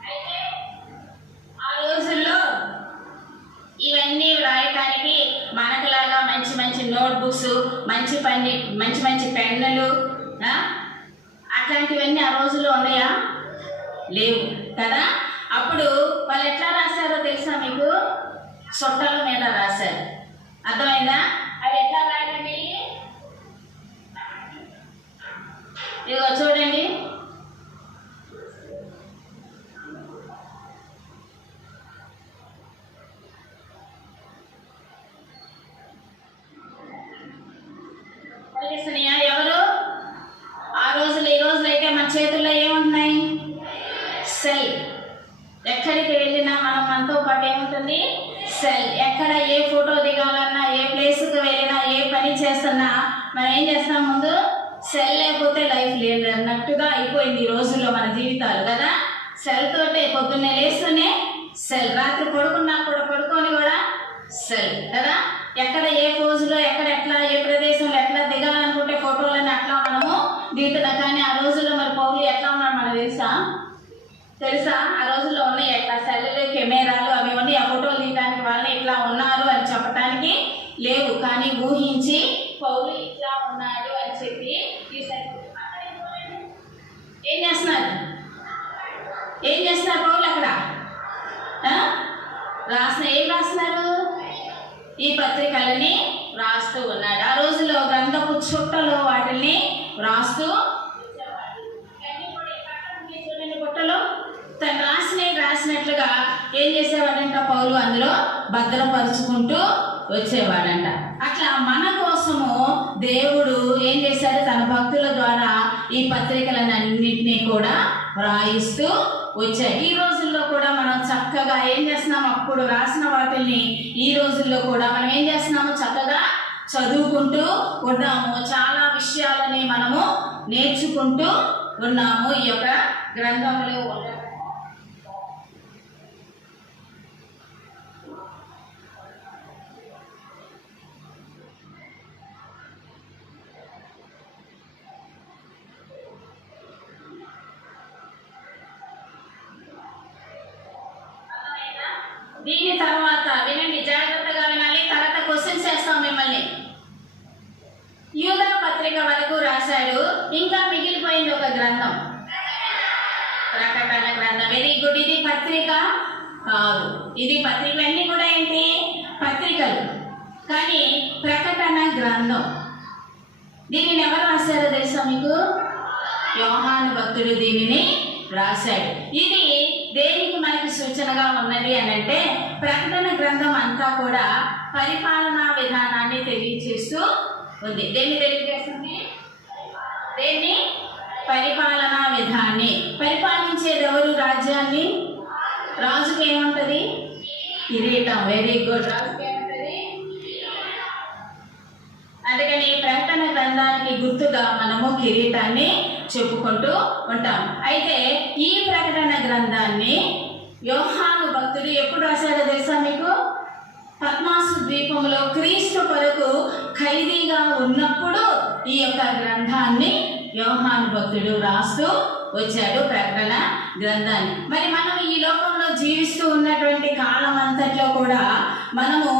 అయితే ఆ రోజుల్లో ఇవన్నీ వ్రాయటానికి మనకులాగా మంచి మంచి నోట్బుక్స్, మంచి మంచి పెన్నులు అట్లాంటివన్నీ ఆ రోజుల్లో ఉన్నాయా? లేవు కదా. అప్పుడు వాళ్ళు ఎట్లా రాశారో తెలుసా మీకు? సొట్టల మీద రాశారు. అర్థమైందా? అవి ఎట్లా రాయండి? ఇదిగో చూడండి. ఎవరు? ఆ రోజులు, ఈ రోజులు అయితే మన చేతుల్లో ఏముంటున్నాయి? సెల్. ఎక్కడికి వెళ్ళినా మనతో పాటు ఏముంటుంది? సెల్. ఎక్కడ ఏ ఫోటో దిగాలన్నా, ఏ ప్లేస్కి వెళ్ళినా, ఏ పని చేస్తున్నా మనం ఏం చేస్తాం? ముందు సెల్ లేకపోతే లైఫ్ లేదు అన్నట్టుగా అయిపోయింది ఈ రోజుల్లో మన జీవితాలు కదా. సెల్ తోటే పొద్దున్నే లేస్తూనే సెల్, రాత్రి పడుకొని కూడా సెల్ కదా. ఎక్కడ ఏ పోజులో, ఎక్కడ ఎట్లా, ఏ ప్రదేశంలో ఎట్లా దిగాలనుకుంటే ఫోటోలని అట్లా మనము దిగుతున్నాం. కానీ ఆ రోజుల్లో మరి పౌలు ఎట్లా ఉన్నాడు మనకు తెలుసా? ఆ రోజుల్లో ఉన్నాయి ఎట్లా సెల్లులు, కెమెరాలు అవి ఉన్నాయి. ఆ ఫోటోలు తీయడానికి వాళ్ళని ఇట్లా ఉన్నారు అని చెప్పడానికి లేవు. కానీ ఊహించి పౌలు ఇట్లా ఉన్నాడు అని చెప్పి ఏం చేస్తున్నారు పౌలు అక్కడ? ఏం రాస్తున్నారు? ఈ పత్రికలని రాస్తూ ఉన్నాడు. ఆ రోజుల్లో గ్రంథపు చుట్టలో వాటిని వ్రాస్తూ పుట్టలో తను రాసినట్లుగా ఏం చేసేవాడంట పౌలు అందులో భద్రపరుచుకుంటూ వచ్చేవాడంట. అట్లా మన కోసము దేవుడు ఏం చేశాడు, తన భక్తుల ద్వారా ఈ పత్రికలన్నింటినీ కూడా వ్రాయిస్తూ వచ్చాయి. ఈ రోజుల్లో కూడా మనం చక్కగా ఏం చేస్తున్నాము, అప్పుడు రాసిన వాటిని ఈ రోజుల్లో కూడా మనం ఏం చేస్తున్నాము, చక్కగా చదువుకుంటూ ఉన్నాము. చాలా విషయాలని మనము నేర్చుకుంటూ ఉన్నాము ఈ యొక్క గ్రంథంలో. దీని తర్వాత వినండి, జాగ్రత్తగా వినాలి, తర్వాత క్వశ్చన్స్ చేస్తాం మిమ్మల్ని. యూదా పత్రిక వరకు రాశాడు, ఇంకా మిగిలిపోయింది ఒక గ్రంథం, ప్రకటన గ్రంథం. Very good. ఇది పత్రిక కాదు, ఇది పత్రికలన్నీ కూడా ఏంటి, పత్రికలు, కానీ ప్రకటన గ్రంథం. దీనిని ఎవరు రాశారో తెలుసా మీకు? యోహాను భక్తుడు దీనిని రాశాడు. ఇది దేనికి మనకి సూచనగా ఉన్నది అని అంటే, ప్రకటన గ్రంథం అంతా కూడా పరిపాలనా విధానాన్ని తెలియజేస్తూ ఉంది. దేన్ని తెలియజేస్తుంది? దేన్ని? పరిపాలనా విధాన్ని. పరిపాలించేది ఎవరు రాజ్యాన్ని? రాజుకి ఏముంటది? కిరీటం. Very good. రాజుకి ఏముంటది? అందుకని ప్రకటన గ్రంథానికి గుర్తుగా మనము కిరీటాన్ని చెప్పుకుంటూ ఉంటాం. అయితే ఈ ప్రకటన గ్రంథాన్ని యోహాను భక్తుడు ఎప్పుడు రాశాడో తెలుసా మీకు? పద్మాసు ద్వీపంలో క్రీస్తు కొరకు ఖైదీగా ఉన్నప్పుడు ఈ యొక్క గ్రంథాన్ని యోహాను భక్తుడు రాస్తూ వచ్చాడు, ప్రకటన గ్రంథాన్ని. మరి మనం ఈ లోకంలో జీవిస్తూ ఉన్నటువంటి కాలం అంతట్లో కూడా మనము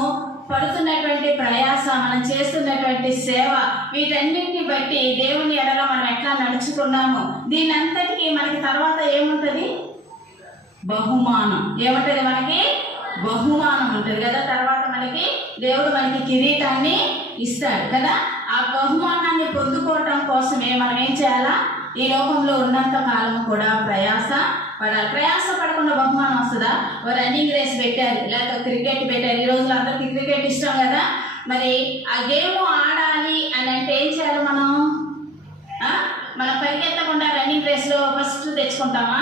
పడుతున్నటువంటి ప్రయాస, మనం చేస్తున్నటువంటి సేవ, వీటన్నింటిని బట్టి దేవుని ఎడల మనం ఎట్లా నడుచుకున్నాము, దీని అంతటికీ మనకి తర్వాత ఏముంటుంది? బహుమానం. ఏముంటుంది? మనకి బహుమానం ఉంటుంది కదా. తర్వాత మనకి దేవుడు మనకి కిరీటాన్ని ఇస్తాడు కదా. ఆ బహుమానాన్ని పొందుకోవటం కోసమే మనం ఏం చేయాలా? ఈ లోకంలో ఉన్నంత కాలం కూడా ప్రయాస పడాలి. ప్రయాస పడకుండా బహుమానం వస్తుందా? రన్నింగ్ రేస్ పెట్టారు, లేకపోతే క్రికెట్ పెట్టారు. ఈ రోజుల్లో అందరికీ క్రికెట్ ఇష్టం కదా. మరి ఆ గేమ్ ఆడాలి అని అంటే ఏం చేయాలి? మనం పరిగెత్తకుండా రన్నింగ్ రేస్లో ఫస్ట్ తెచ్చుకుంటామా?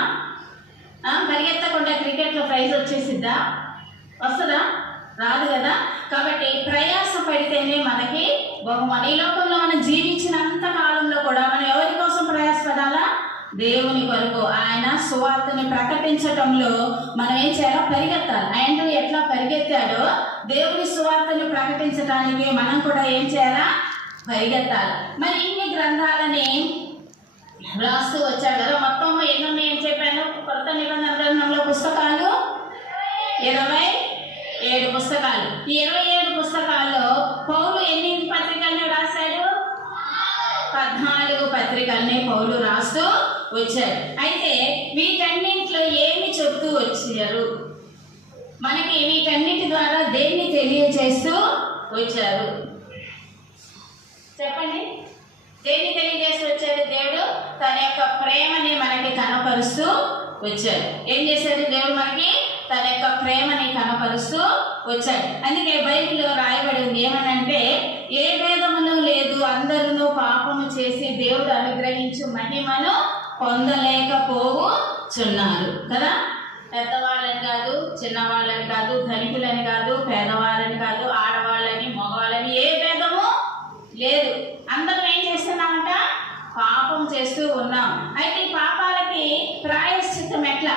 పరిగెత్తకుండా క్రికెట్లో ప్రైజ్ వచ్చేసిద్దా? వస్తుందా? రాదు కదా. కాబట్టి ప్రయాస పడితేనే మనకి బహుమానం. ఈ లోకంలో మనం జీవించినంత కాలంలో కూడా మనం ఎవరి కోసం ప్రయాసపడాలా? దేవుని కొరకు, ఆయన సువార్తని ప్రకటించటంలో మనం ఏం చేయాలో పరిగెత్తాలి. ఆయన ఎట్లా పరిగెత్తాడో దేవుని సువార్తని ప్రకటించడానికి మనం కూడా ఏం చేయాలా? పరిగెత్తాలి. మరి ఇన్ని గ్రంథాలని రాస్తూ వచ్చాడు కదా. మొత్తం ఎన్ని ఉన్నాయని చెప్పాను? కొత్త నిబంధన గ్రంథంలో పుస్తకాలు 27 పుస్తకాలు. ఈ 27 పుస్తకాల్లో పౌలు ఎన్ని పత్రికల్ని రాశాడు? 14 పత్రికల్ని పౌలు రాస్తూ వచ్చారు. అయితే వీటన్నింటిలో ఏమి చెప్తూ వచ్చారు మనకి? వీటన్నిటి ద్వారా దేన్ని తెలియజేస్తూ వచ్చారు? చెప్పండి. దేన్ని తెలియజేస్తూ వచ్చారు? దేవుడు తన యొక్క ప్రేమని మనకి కనపరుస్తూ వచ్చాడు. ఏం చేశాడు దేవుడు? మనకి తన యొక్క ప్రేమని కనపరుస్తూ వచ్చాడు. అందుకే బైబిల్లో రాయబడి ఉంది ఏమనంటే, ఏ భేదమును లేదు, అందరూ పాపము చేసి దేవుడు అనుగ్రహించు మహిమను పొందలేకపోవచ్చున్నారు కదా. పెద్దవాళ్ళని కాదు, చిన్నవాళ్ళని కాదు, ధనికులని కాదు, పేదవాళ్ళని కాదు, ఆడవాళ్ళని మగవాళ్ళని ఏ భేదము లేదు. అందరం ఏం చేస్తున్నామంట? పాపం చేస్తూ ఉన్నాం. అయితే ఈ పాపాలకి ప్రాయశ్చిత్తం ఎట్లా?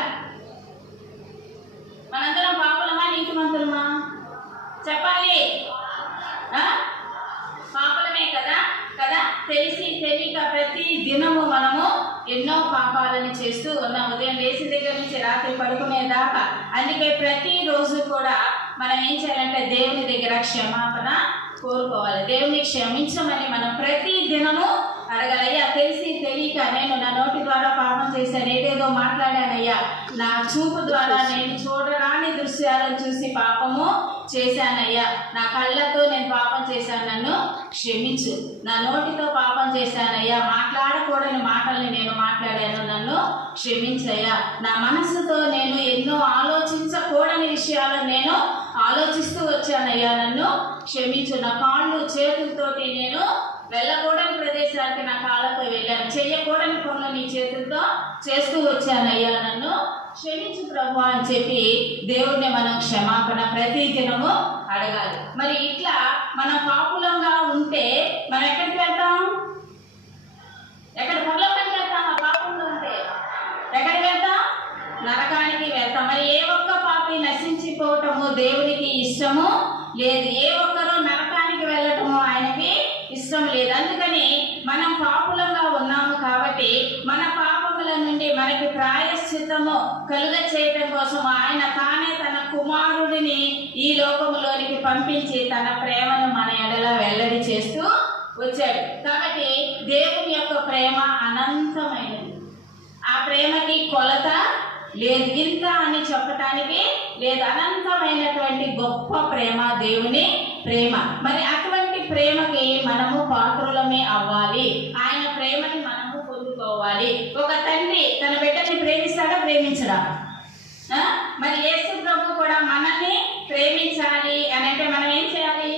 మనందరం పాపులమా నీతిమంతులమా? చెప్పాలి. పాపులమే కదా. తెలిసి తెలియక ప్రతి దినము మనము ఎన్నో పాపాలని చేస్తూ ఉన్నాం, ఉదయం లేచి దగ్గర నుంచి రాత్రి పడుకునేదాకా. అందుకే ప్రతిరోజు కూడా మనం ఏం చేయాలంటే దేవుని దగ్గర క్షమాపణ కోరుకోవాలి. దేవుని క్షమించమని మనం ప్రతి దినము అడగాలయ్యా. తెలిసి తెలియక నేను నా నోటి ద్వారా పాపం చేశాను, ఏదేదో మాట్లాడానయ్యా, నా చూపు ద్వారా నేను చూడరాని దృశ్యాలను చూసి పాపము చేశానయ్యా, నా కళ్ళతో నేను పాపం చేశాను, నన్ను క్షమించు. నా నోటితో పాపం చేశానయ్యా, మాట్లాడకూడని మాటల్ని నేను మాట్లాడాను, నన్ను క్షమించయ్యా. నా మనస్సుతో నేను ఎన్నో ఆలోచించకూడని విషయాలను నేను ఆలోచిస్తూ వచ్చానయ్యా, నన్ను క్షమించు. నా కాళ్ళు చేతులతోటి నేను వెళ్ళకూడని ప్రదేశానికి నా కాళ్ళతో వెళ్ళాను, చేయకూడని పనులు నీ చేతులతో చేస్తూ వచ్చానయ్యా, నన్ను క్షమించు ప్రభు అని చెప్పి దేవుడిని మనం క్షమాపణ ప్రతి దినము అడగాలి. మరి ఇట్లా మనం పాపులంగా ఉంటే మనం ఎక్కడికి వెళ్తాం? పరలోకానికి వెళ్తాం. ఆ పాపంలో ఉంటే ఎక్కడికి వెళ్తాం? నరకానికి వెళ్తాం. మరి ఏ ఒక్క పాపి నశించిపోవటము దేవునికి ఇష్టము లేదు. ఏ ఒక్కరూ నరకానికి వెళ్ళటము ఆయనకి ఇష్టం లేదు. అందుకని మనం పాపులంగా ఉన్నాము కాబట్టి మన పాపముల నుండి మనకి ప్రాయశ్చిత్తము కలుగ చేయటం కోసం ఆయన తానే తన కుమారుడిని ఈ లోకములోనికి పంపించి తన ప్రేమను మన ఎడల వెల్లడి చేస్తూ వచ్చాడు. కాబట్టి దేవుని యొక్క ప్రేమ అనంతమైనది. ఆ ప్రేమకి కొలత లేదు, ఇంత అని చెప్పటానికి లేదు. అనంతమైనటువంటి గొప్ప ప్రేమ దేవుని ప్రేమ. మరి అటువంటి ప్రేమకి మనము పాత్రులమే అవ్వాలి. ఆయన ప్రేమని మనము పొందుకోవాలి. ఒక తండ్రి తన బిడ్డని ప్రేమిస్తాడా? ప్రేమించడా? మరి యేసు ప్రభు కూడా మనల్ని ప్రేమించాలి అని అంటే మనం ఏం చేయాలి?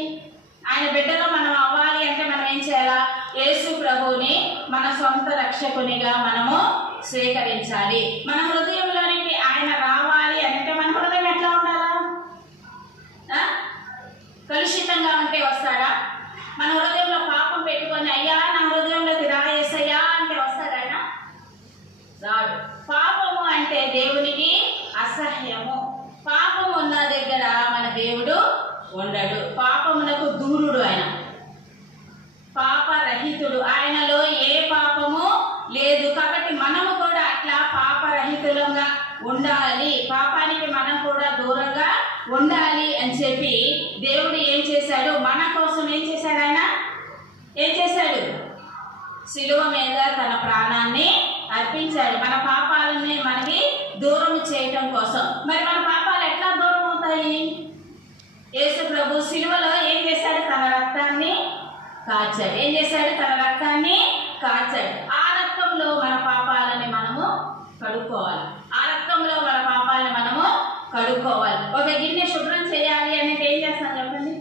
ఆయన బిడ్డలో మనం అవ్వాలి అంటే మనం ఏం చేయాలా? యేసు ప్రభువుని మన సొంత రక్షకునిగా మనము స్వీకరించాలి. మన హృదయంలోనికి ఆయన రావాలి అంటే మన హృదయం ఎట్లా ఉండాలా? కలుషితంగా ఉంటే వస్తాడా? మన హృదయంలో పాపం పెట్టుకొని అయ్యా నా హృదయంలోకి రాయేసయ్యా అంటే వస్తాడా? రాడు. పాపము అంటే దేవునికి అసహ్యము. పాపం ఉన్న దగ్గర మన దేవుడు ఉండడు. పాపమునకు దూరుడు ఆయన, పాపరహితుడు. ఆయనలో ఏ పాపము లేదు. కాబట్టి మనము కూడా అట్లా పాపరహితులంగా ఉండాలి. పాపానికి మనం కూడా దూరంగా ఉండాలి అని చెప్పి దేవుడు ఏం చేశాడు? మన కోసం ఏం చేశాడు? ఆయన ఏం చేశాడు? శిలువ మీద తన ప్రాణాన్ని అర్పించాడు మన పాపాలని మనకి దూరం చేయటం కోసం. మరి మన పాపాలు ఎట్లా దూరం అవుతాయి? యేసు ప్రభు శిలువలో ఏం చేశాడు? తన రక్తాన్ని కార్చాడు. ఏం చేశాడు? తన రక్తాన్ని కార్చాడు. ఆ రక్తంలో మన పాపాలని మనము కడుక్కోవాలి. ఆ రక్తంలో మన పాపాలని మనము కడుక్కోవాలి. ఒక గిన్నె శుభ్రం చేయాలి అంటే ఏం చేస్తాం చెప్పండి?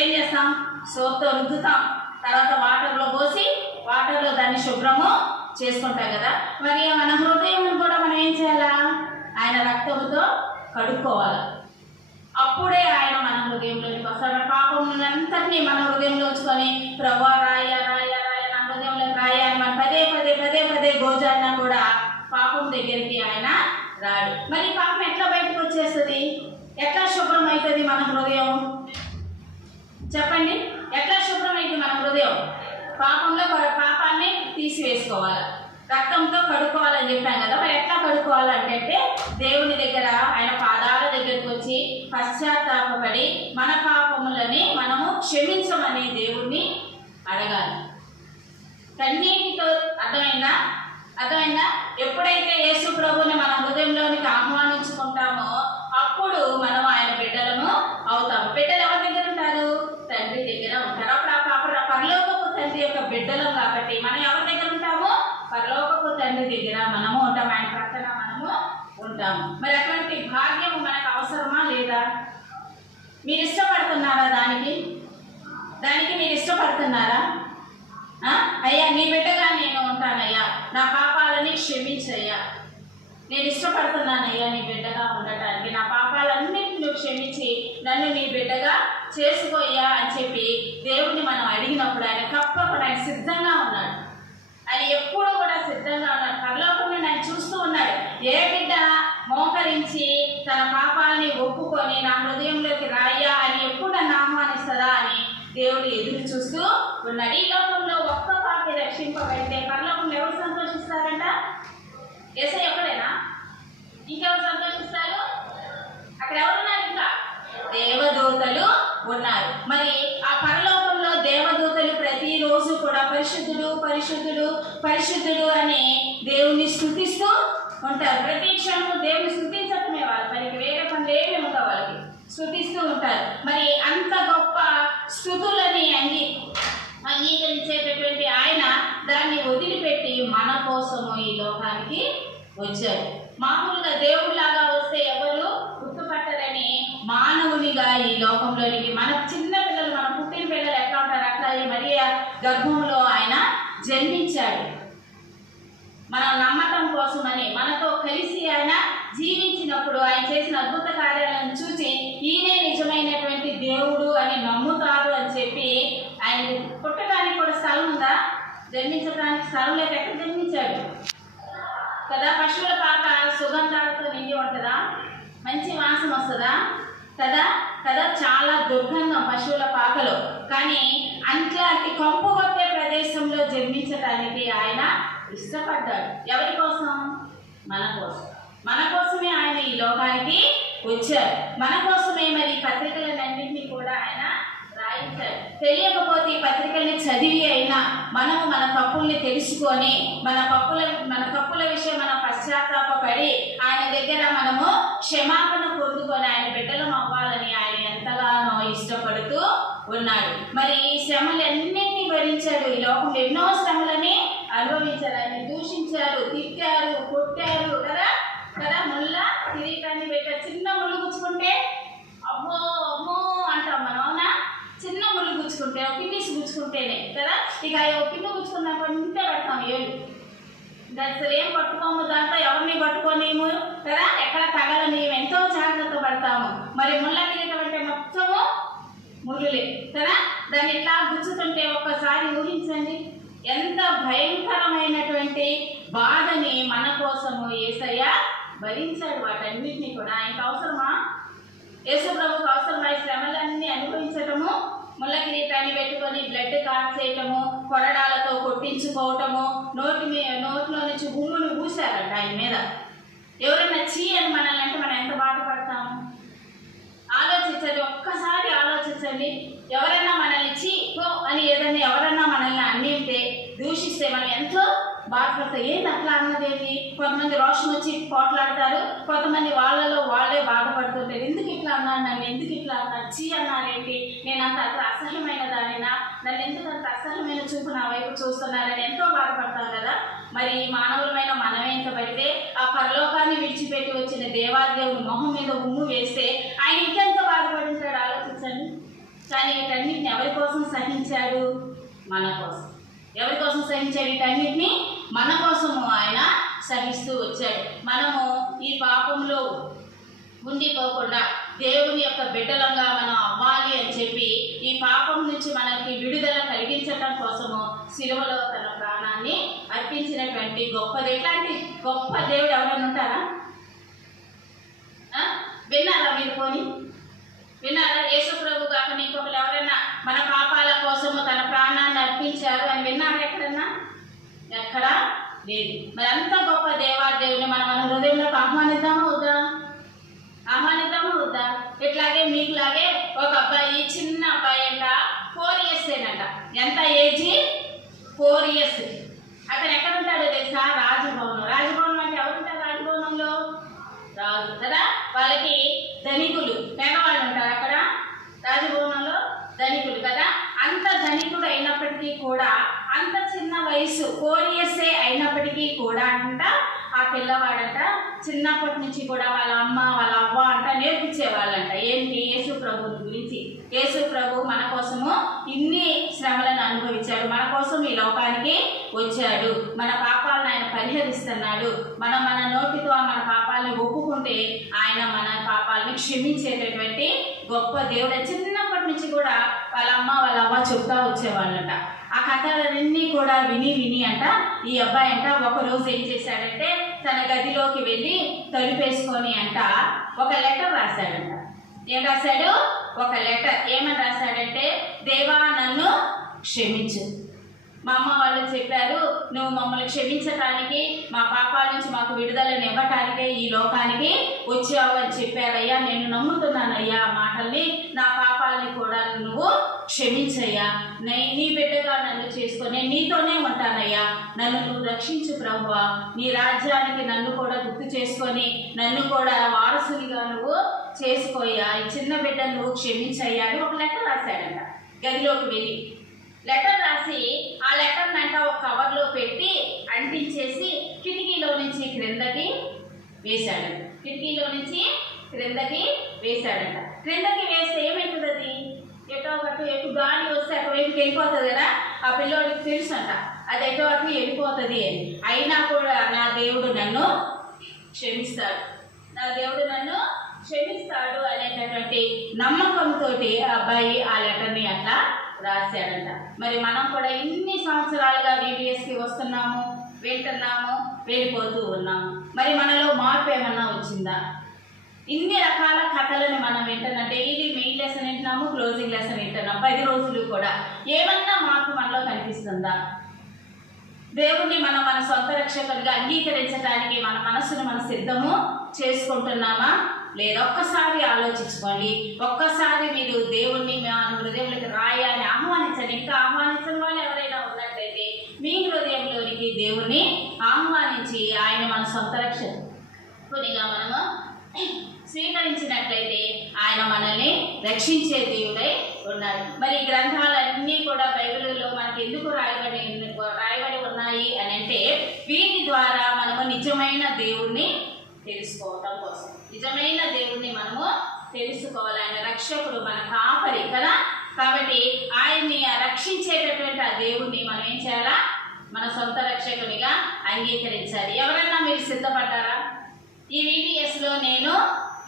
ఏం చేస్తాం? సోప్తో రుద్దుతాం, తర్వాత వాటర్లో పోసి వాటర్లో దాన్ని శుభ్రము చేసుకుంటాం కదా. మరి మన హృదయం కూడా మనం ఏం చేయాలా? ఆయన రక్తంతో కడుక్కోవాలి. అప్పుడే ఆయన మన హృదయంలోనికి వస్తాడు. పాపములంతటినీ మన హృదయంలో ఉంచుకొని ప్రభా రాయ రాయ రాయ నా హృదయంలో రాయ అని మనం పదే పదే పదే పదే గోజాడినా కూడా పాపం దగ్గరికి ఆయన రాడు. మరి పాపం ఎట్లా బయటకు వచ్చేస్తుంది? ఎట్లా శుభ్రం అవుతుంది మన హృదయం? చెప్పండి, ఎట్లా శుభ్రం అవుతుంది మన హృదయం? పాపంలో పాపాన్ని తీసివేసుకోవాలి, రక్తంతో కడుక్కోవాలని చెప్పాం కదా. మరి ఎట్లా కడుక్కోవాలంటే దేవుని దగ్గర ఆయన పాదాల దగ్గరకు వచ్చి పశ్చాత్తాపపడి మన పాపములని మనము క్షమించమని దేవుణ్ణి అడగాలి. కన్నీటితో. అర్థమైందా? ఎప్పుడైతే యేసు ప్రభుని మన హృదయంలోనికి ఆహ్వానించుకుంటామో అప్పుడు మనం ఆయన బిడ్డలను అవుతాము. బిడ్డలు ఎవరి దగ్గర ఉంటారు? తండ్రి దగ్గర ఉంటారు. అప్పుడు ఆ పరలోకపు తండ్రి యొక్క బిడ్డలం కాబట్టి మనం ఎవరి దగ్గర ఉంటాము? పరలోకపు తండ్రి దగ్గర మనము ఉంటాము. ఆయన ప్రక్కన మనము ఉంటాము. మరి అటువంటి భాగ్యము మనకు అవసరమా లేదా? మీరు ఇష్టపడుతున్నారా? దానికి మీరు ఇష్టపడుతున్నారా? అయ్యా నీ బిడ్డగా నేను ఉంటానయ్యా, నా పాపాలని క్షమించయ్యా, నేను ఇష్టపడుతున్నానయ్యా నీ బిడ్డగా ఉండటానికి, నా పాపాలన్నింటినీ నువ్వు క్షమించి నన్ను నీ బిడ్డగా చేసుకోయ్యా అని చెప్పి దేవుని మనం అడిగినప్పుడు ఆయన తప్పకుండా ఆయన సిద్ధంగా ఉన్నాడు. ఆయన ఎప్పుడూ కూడా సిద్ధంగా ఉన్నాడు. పరలోకం నుండి ఆయన చూస్తూ ఉన్నాడు. ఏ బిడ్డ మోకరించి తన పాపాలని ఒప్పుకొని నా హృదయంలోకి రాయ్యా అని ఎప్పుడు నన్ను ఆహ్వానిస్తుందా అని దేవుడు ఎదురు చూస్తూ ఉన్నాడు. ఈ లోకంలో ఒక్క పాపి రక్షింపబడితే పరలోకంలో ఎవరు సంతోషిస్తారంట? యేసయ్య ఒక్కడేనా? ఇంకెవరు సంతోషిస్తారు? అక్కడ ఎవరున్నారు? ఇంకా దేవదూతలు ఉన్నారు. మరి ఆ పరలోకంలో దేవదూతలు ప్రతిరోజు కూడా పరిశుద్ధుడు పరిశుద్ధుడు పరిశుద్ధుడు అని దేవుని స్తుతిస్తూ ఉంటారు. ప్రతి క్షణము దేవుని స్తుతించటమే వాళ్ళ పనికి, వేరే పనులు ఏమి ఉండవు వాళ్ళకి. స్తుతిస్తూ ఉంటారు. మరి అంత గొప్ప స్తుతులని అంగీకరించేటటువంటి ఆయన దాన్ని వదిలిపెట్టి మన కోసము ఈ లోకానికి వచ్చారు. మామూలుగా దేవుడిలాగా వస్తే ఎవరు గుర్తుపట్టరని మానవునిగా ఈ లోకంలోనికి మన చిన్న పిల్లలు, మన పుట్టిన పిల్లలు ఎట్లా ఉంటారు అట్లా ఈ మరియా గర్భంలో ఆయన జన్మించాడు. మనం నమ్మటం కోసమని మనతో కలిసి ఆయన జీవించినప్పుడు ఆయన చేసిన అద్భుత కార్యాలను చూసి ఈయనే నిజమైనటువంటి దేవుడు అని నమ్ముతారు అని చెప్పి ఆయన పుట్టడానికి కూడా స్థలం ఉందా? జన్మించడానికి స్థలం లేక ఎక్కడ జన్మించాడు కదా? పశువుల పాక సుగంధాలతో నిండి ఉంటుందా? మంచి వాసన వస్తుందా కదా? కదా, చాలా దుర్గంధం పశువుల పాకలో. కానీ అట్లాంటి కంపు కొట్టే ప్రదేశంలో జన్మించడానికి ఆయన ఇష్టపడ్డాడు. ఎవరి కోసం? మన కోసం. మన కోసమే ఆయన ఈ లోకానికి వచ్చారు. మన కోసమే మరి పత్రికలన్నింటినీ కూడా ఆయన రాయించారు. తెలియకపోతే ఈ పత్రికల్ని చదివి అయినా మనము మన తప్పుల్ని తెలుసుకొని మన తప్పుల విషయం మనం పశ్చాత్తాపడి ఆయన దగ్గర మనము క్షమాపణ పొందుకొని ఆయన బిడ్డలం అవ్వాలని ఆయన ఎంతగానో ఇష్టపడుతూ ఉన్నాడు. మరి ఈ శ్రమలన్నింటినీ భరించాడు. ఈ లోకంలో ఎన్నో శ్రమలని అనుభవించారు. ఆయన దూషించారు, తిట్టారు, కొట్టారు కదా కదా ముళ్ళ కిరీటాన్ని పెట్టారు. చిన్న ముళ్ళు గుచ్చుకుంటే అమ్మో అమ్మో అంటాం మనం, అవునా? చిన్న ముళ్ళు గుచ్చుకుంటే, పిన్నిస్ గుచ్చుకుంటేనే కదా. ఇక పిన్ను గుచ్చుకున్నప్పుడు ఇంతే పెడతాం ఏళ్ళు. అసలు ఏం పట్టుకోము, దాంట్లో ఎవరిని పట్టుకోనేము కదా, ఎక్కడ తగలనేము, ఎంతో జాగ్రత్త పడతాము. మరి ముళ్ళ కిరీటం అంటే మొత్తము ముళ్ళులే కదా. దాన్ని ఇట్లా గుచ్చుతుంటే ఒక్కసారి ఊహించండి ఎంత భయంకరమైనటువంటి బాధని మన కోసము యేసయ్య భరించాడు. వాటన్నిటినీ కూడా ఆయనకు అవసరమా? యేసు ప్రభువుకు అవసరమా ఈ శ్రమలన్నీ అనుభవించటము? ముళ్ళ కిరీటాన్ని పెట్టుకొని బ్లడ్ కార్చేయటము, కొరడాలతో కొట్టించుకోవటము, నోట్లో నుంచి ఉమ్మును పూసారంట ఆయన మీద. ఎవరైనా చీ అని మనల్ని అంటే మనం ఎంత బాధపడతాము? ఆలోచించండి, ఒక్కసారి ఆలోచించండి. ఎవరైనా మనల్ని చీ అని ఏదైనా ఎవరన్నా మనల్ని అన్నింటే దూషిస్తే మనం ఎంతో బాధపడతాం. ఏంటి అట్లా అన్నదేంటి? కొంతమంది రోషం వచ్చి పోట్లాడతారు, కొంతమంది వాళ్ళలో వాళ్ళే బాధపడుతుంటారు. ఎందుకు ఇట్లా అన్నాను, నన్ను ఎందుకు ఇట్లా అన్నాను, చీ అన్నారేంటి, నేను అట్లా అసహ్యమైన దానినా, నన్ను ఎందుకు అంత అసహ్యమైన చూపు నా వైపు చూస్తున్నారని ఎంతో బాధపడతాం కదా. మరి మానవులమైన మనమే ఎంత పడితే ఆ పరలోకాన్ని విడిచిపెట్టి వచ్చిన దేవాదేవుని మొహం మీద ఉమ్ము వేస్తే ఆయన ఇంకెంత బాధపడి ఉంటాడు ఆలోచించండి. కానీ వీటన్నిటిని ఎవరి కోసం సహించాడు? మన కోసం. ఎవరి కోసం సహించాడు? వీటన్నిటిని మన కోసము ఆయన సహిస్తూ వచ్చాడు. మనము ఈ పాపంలో ఉండిపోకుండా దేవుని యొక్క బిడ్డలంగా మనం అవ్వాలి అని చెప్పి ఈ పాపం నుంచి మనకి విడుదల కలిగించటం కోసము శిలువలో తన ప్రాణాన్ని అర్పించినటువంటి గొప్పది. ఎట్లాంటి గొప్ప దేవుడు ఎవరైనా ఉంటారా? విన్నారా మీరు? పోనీ విన్నారా? యేసు ప్రభు కాకుండా ఇంకొకరు ఎవరైనా మన పాపాల కోసము తన ప్రాణాన్ని అర్పించారు అని విన్నారా ఎక్కడన్నా? ఎక్కడా లేదు. మరి అంత గొప్ప దేవాదేవుని మనం మన హృదయంలోకి ఆహ్వానిద్దామా వద్దా? ఆహ్వానిద్దామా వద్దా? ఇట్లాగే మీకులాగే ఒక అబ్బాయి, చిన్న అబ్బాయి అంట, 4 years ఏనంట. ఎంత ఏజీ? 4 years. అతను ఎక్కడ ఉంటాడో తెలుసా? రాజభవనం. రాజభవనం అంటే ఎవరుంటారు రాజభవనంలో? రాజు కదా. వాళ్ళకి ధనికులు, పేదవాళ్ళు ఉంటారు అక్కడ రాజభవనంలో, ధనికులు కదా. అంత ధనికుడు అయినప్పటికీ కూడా, అంత చిన్న వయసు 4 years అయినప్పటికీ కూడా అంట ఆ పిల్లవాడంట చిన్నప్పటి నుంచి కూడా వాళ్ళ అమ్మ వాళ్ళ అవ్వ అంట నేర్పించేవాళ్ళంట. ఏంటి? యేసు ప్రభుని గురించి. యేసు ప్రభు మన కోసము ఇన్ని శ్రమలను అనుభవించాడు, మన కోసం ఈ లోకానికి వచ్చాడు, మన పాపాలను ఆయన పరిహరిస్తున్నాడు. మనం మన నోటితో మన పాపాలని ఒప్పుకుంటే ఆయన మన పాపాలని క్షమించేటటువంటి గొప్ప దేవుడు. చిన్నప్పటి నుంచి కూడా వాళ్ళ అమ్మ వాళ్ళ అవ్వ చెప్తా వచ్చేవాళ్ళంట. ఆ కథలన్నీ కూడా విని అంట ఈ అబ్బాయి అంట ఒకరోజు ఏం చేశాడంటే తన గదిలోకి వెళ్ళి తలుపేసుకొని అంట ఒక లెటర్ రాశాడంట. ఏం రాశాడు? ఒక లెటర్. ఏమని రాశాడంటే, దేవా నన్ను క్షమించు. మా అమ్మ వాళ్ళు చెప్పారు, నువ్వు మమ్మల్ని క్షమించటానికి, మా పాపాల నుంచి మాకు విడుదలను ఇవ్వటానికే ఈ లోకానికి వచ్చావు అని చెప్పారయ్యా. నేను నమ్ముతున్నానయ్యా ఆ మాటల్ని. నా పాపాలని కూడా నువ్వు క్షమించయ్యా. నీ బిడ్డగా నన్ను చేసుకొని నీతోనే ఉంటానయ్యా. నన్ను నువ్వు రక్షించు ప్రభువా, నీ రాజ్యానికి నన్ను కూడా గుర్తు చేసుకొని నన్ను కూడా వారసునిగా నువ్వు చేసుకోయ్యా, ఈ చిన్న బిడ్డను నువ్వు క్షమించయ్యా అని ఒక లెటర్ రాశాడంట. గదిలోకి వెళ్ళి లెటర్ రాసి ఆ లెటర్ని అంట ఒక కవర్లో పెట్టి అంటించేసి కిటికీలో నుంచి క్రిందకి వేశాడంట. కిటికీలో నుంచి క్రిందకి వేశాడంట. క్రిందకి వేస్తే ఏమవుతుంది, అది ఎటో ఒకటి ఎటు గాలి వస్తే అటువైపుకి వెళ్ళిపోతుంది కదా. ఆ పిల్లోడికి తెలుసు అంట అది ఎటో అటు వెళ్ళిపోతుంది అని. అయినా కూడా నా దేవుడు నన్ను క్షమిస్తాడు, నా దేవుడు నన్ను క్షమిస్తాడు అనేటటువంటి నమ్మకంతో ఆ అబ్బాయి ఆ లెటర్ని అట్లా రాశాడంట. మరి మనం కూడా ఇన్ని సంవత్సరాలుగా VBSకి వస్తున్నాము, వెళ్తున్నాము, వెళ్ళిపోతూ ఉన్నాము. మరి మనలో మార్పు ఏమన్నా వచ్చిందా? ఇన్ని రకాల కథలను మనం వింటున్నాం. డైలీ మెయిన్ లెసన్ వింటున్నాము, క్లోజింగ్ లెసన్ వింటున్నాం. 10 రోజులు కూడా ఏమన్నా మార్పు మనలో కనిపిస్తుందా? దేవుణ్ణి మనం మన సొంత రక్షకుడిగా అంగీకరించడానికి మన మనసును మనం సిద్ధము చేసుకుంటున్నామా లేదా? ఒక్కసారి ఆలోచించుకోండి. ఒక్కసారి మీరు దేవుణ్ణి మన హృదయంలోకి రాయాలని ఆహ్వానించండి. ఇంకా ఆహ్వానించని వాళ్ళు ఎవరైనా ఉన్నట్లయితే మీ హృదయంలోనికి దేవుణ్ణి ఆహ్వానించి ఆయన మన సొంత రక్షకునిగా మనము స్వీకరించినట్లయితే ఆయన మనల్ని రక్షించే దేవుడై ఉన్నాడు. మరి ఈ గ్రంథాలన్నీ కూడా బైబిల్లో మనకి ఎందుకు రాయబడి ఉన్నాయి అని అంటే వీటి ద్వారా మనము నిజమైన దేవుణ్ణి తెలుసుకోవటం కోసం, నిజమైన దేవుణ్ణి మనము తెలుసుకోవాలి. ఆయన రక్షకుడు, మన కాపరి కదా. కాబట్టి ఆయన్ని రక్షించేటటువంటి ఆ దేవుణ్ణి మనం ఏం చేయాలా? మన సొంత రక్షకునిగా అంగీకరించాలి. ఎవరన్నా మీరు సిద్ధపడ్డారా? ఈ VBSలో నేను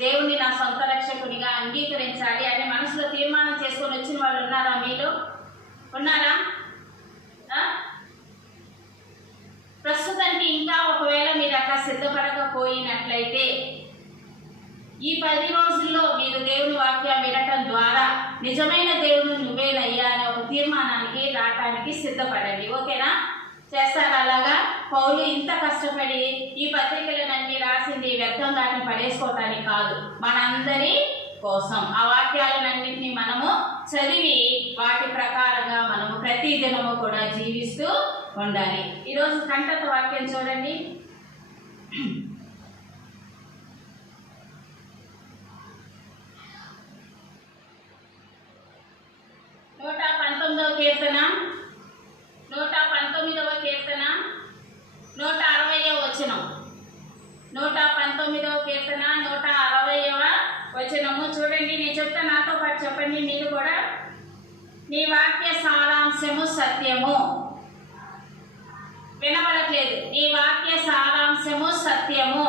దేవుణ్ణి నా సొంత రక్షకునిగా అంగీకరించాలి అని మనసులో తీర్మానం చేసుకొని వచ్చిన వాళ్ళు ఉన్నారా? మీలో ఉన్నారా? ప్రస్తుతానికి ఇంకా ఒకవేళ మీరు అట్లా సిద్ధపడకపోయినట్లయితే ఈ 10 రోజుల్లో మీరు దేవుని వాక్యం వినటం ద్వారా నిజమైన దేవుని నువ్వేనయ్యా అనే ఒక తీర్మానానికి రావటానికి సిద్ధపడండి. ఓకేనా? చేస్తారా అలాగా? పౌలు ఇంత కష్టపడి ఈ పత్రికలన్నీ రాసింది వ్యర్థంగా పడేసుకోవటానికి కాదు, మనందరి కోసం. ఆ వాక్యాలన్నింటినీ మనము చదివి వాటి ప్రకారంగా మనము ప్రతి దినము కూడా జీవిస్తూ ఉండాలి. ఈరోజు కంటత వాక్యం చూడండి. 119వ కీర్తన, 119వ కీర్తన, 160వ వచనం. 119వ కీర్తన, 160వ వచనము చూడండి. నేను చెప్తా, నాతో పాటు చెప్పండి మీరు కూడా. నీ వాక్య సారాంశము సత్యము. వినబడట్లేదు. నీ వాక్య సారాంశము సత్యము.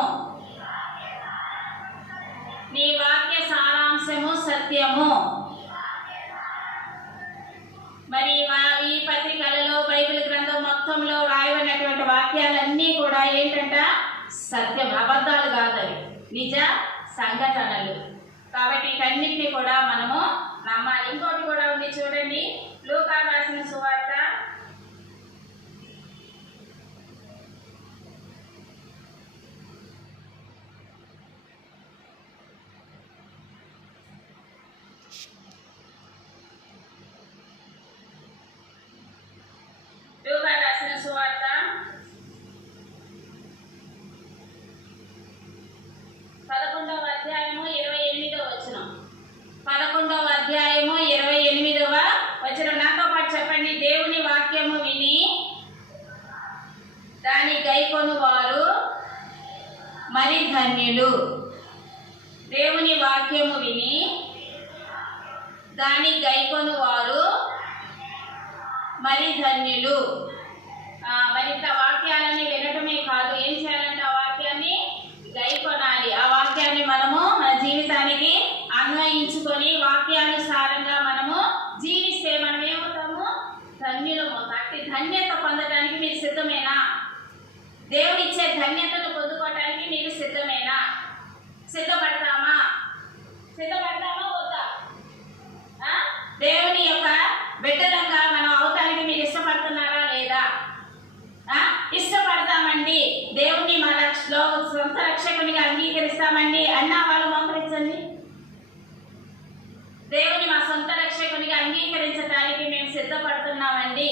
నీ వాక్య సారాంశము సత్యము. మరి ఈ పత్రికలలో బైబిల్ గ్రంథం మొత్తంలో రాయబడినటువంటి వాక్యాలన్నీ కూడా ఏంటంట? సత్యం, అబద్ధాలు కాదవి, నిజ సంఘటనలు. కాబట్టి వీటన్నిటిని కూడా మనము నమ్మాలి. ఇంకోటి కూడా ఉంది చూడండి, లూకా రాసిన సువార్త 11వ అధ్యాయము 28వ వచనం. 11వ అధ్యాయము 28వ వచనం. నాతో పాటు చెప్పండి. దేవుని వాక్యము విని దాని గైకొను వారు మరి ధన్యులు. దేవుని వాక్యము విని దాని గైకొను వారు మరి ధన్యులు. మరి ఇట్లా వాక్యాలని వినటమే కాదు, ఏం చేయాలంటే ఆ వాక్యాన్ని గైకొనాలి. ఆ వాక్యాన్ని మనము మన జీవితానికి అన్వయించుకొని వాక్యానుసారంగా మనము జీవిస్తే మనం ఏమవుతాము? ధన్యులము. అట్టి ధన్యత పొందడానికి మీరు సిద్ధమేనా? దేవుడిచ్చే ధన్యతను పొందుకోవడానికి మీరు సిద్ధమేనా? సిద్ధపడతామా? సిద్ధపడతామా వద్దా? దేవుని యొక్క బిడ్డలంగా మనం అవటానికి మీరు ఇష్టపడుతున్నారా లేదా? ఇష్టపడతామండి, దేవుణ్ణి మన సొంత రక్షకునిగా అంగీకరిస్తామండి అన్న వాళ్ళు మోకరించండి. దేవుని మా సొంత రక్షకునిగా అంగీకరించడానికి మేము సిద్ధపడుతున్నామండి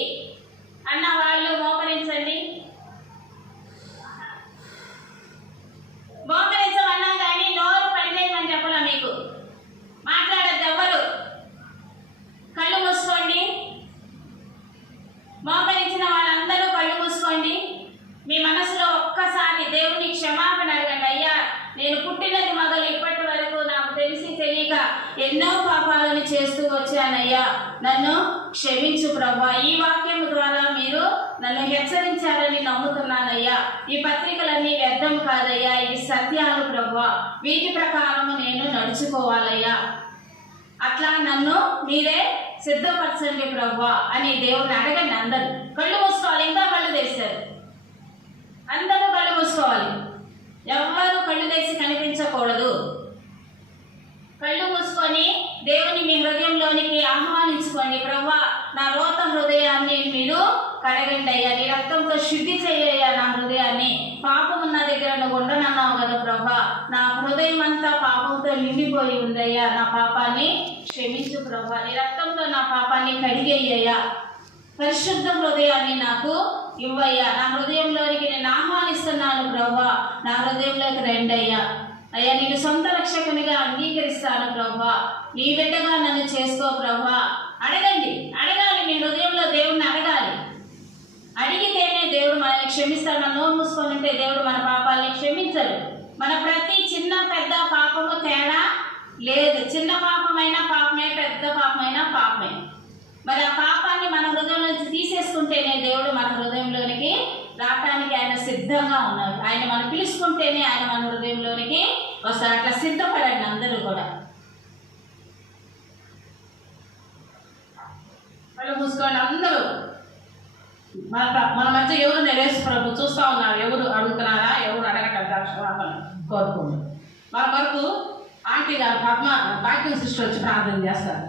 అన్న వాళ్ళు మోకరించండి. పుట్టినది మొదలు ఇప్పటి వరకు నాకు తెలిసి తెలియక ఎన్నో పాపాలను చేస్తూ వచ్చానయ్యా. నన్ను క్షమించు ప్రభా. ఈ వాక్యం ద్వారా మీరు నన్ను హెచ్చరించారని నమ్ముతున్నానయ్యా. ఈ పత్రికలన్నీ వ్యర్థం కాదయ్యా, ఇవి సత్యాలు ప్రభా. వీటి ప్రకారం నేను నడుచుకోవాలయ్యా. అట్లా నన్ను మీరే సిద్ధపరచండి ప్రభా అని దేవుడిని అడగండి. అందరూ కళ్ళు మూసుకోవాలి. ఇంకా కళ్ళు తెరిచారు. అందరూ కళ్ళు మూసుకోవాలి. ఎవరు కళ్ళు తెరిచి కనిపించకూడదు. కళ్ళు మూసుకొని దేవుని మీ హృదయంలోనికి ఆహ్వానించుకోండి. ప్రభా, నా రోత హృదయాన్ని మీరు కడగండి అయ్యా. నీ రక్తంతో శుద్ధి చేయ్యా నా హృదయాన్ని. పాపం ఉన్న దగ్గర నువ్వు ఉండనన్నావు కదా ప్రభా. నా హృదయం అంతా పాపంతో నిండిపోయి ఉందయ్యా. నా పాపాన్ని క్షమించు ప్రభా. నీ రక్తంతో నా పాపాన్ని కడిగేయ్యా. పరిశుద్ధ హృదయాన్ని నాకు ఇవ్వయ్యా. నా హృదయంలోనికి నేను ఆహ్వానిస్తున్నాను ప్రభా. నా హృదయంలోకి రండి అయ్యా. అయ్యా, నేను సొంత రక్షకునిగా అంగీకరిస్తాను ప్రభా. నీ బిడ్డగా నన్ను చేసుకో ప్రభా. అడగండి, అడగాలి. మీ హృదయంలో దేవుడిని అడగాలి. అడిగితేనే దేవుడు మనల్ని క్షమిస్తాడు. మన నోరు మూసుకొని ఉంటే దేవుడు మన పాపాలని క్షమించడు. మన ప్రతి చిన్న పెద్ద పాపము తేడా లేదు. చిన్న పాపమైనా పాపమే, పెద్ద పాపమైనా పాపమే. మరి ఆ పాపాన్ని మన హృదయం నుంచి తీసేసుకుంటేనే దేవుడు మన హృదయంలోనికి రావటానికి ఆయన సిద్ధంగా ఉన్నారు. ఆయన మనం పిలుచుకుంటేనే ఆయన మన హృదయంలోనికి వస్తారు. అట్లా సిద్ధపడండి అందరూ కూడా. వాళ్ళు మూసుకోండి అందరూ. మన మధ్య ఎవరు నెరేసు ప్రభు చూస్తూ ఉన్నారు. ఎవరు అడుగుతున్నారా, ఎవరు అడగటం కోరుకుంటారు. మన వరకు ఆంటీ గారు పద్మ భాగ్యం సిస్టర్ వచ్చి ప్రార్థన చేస్తారు.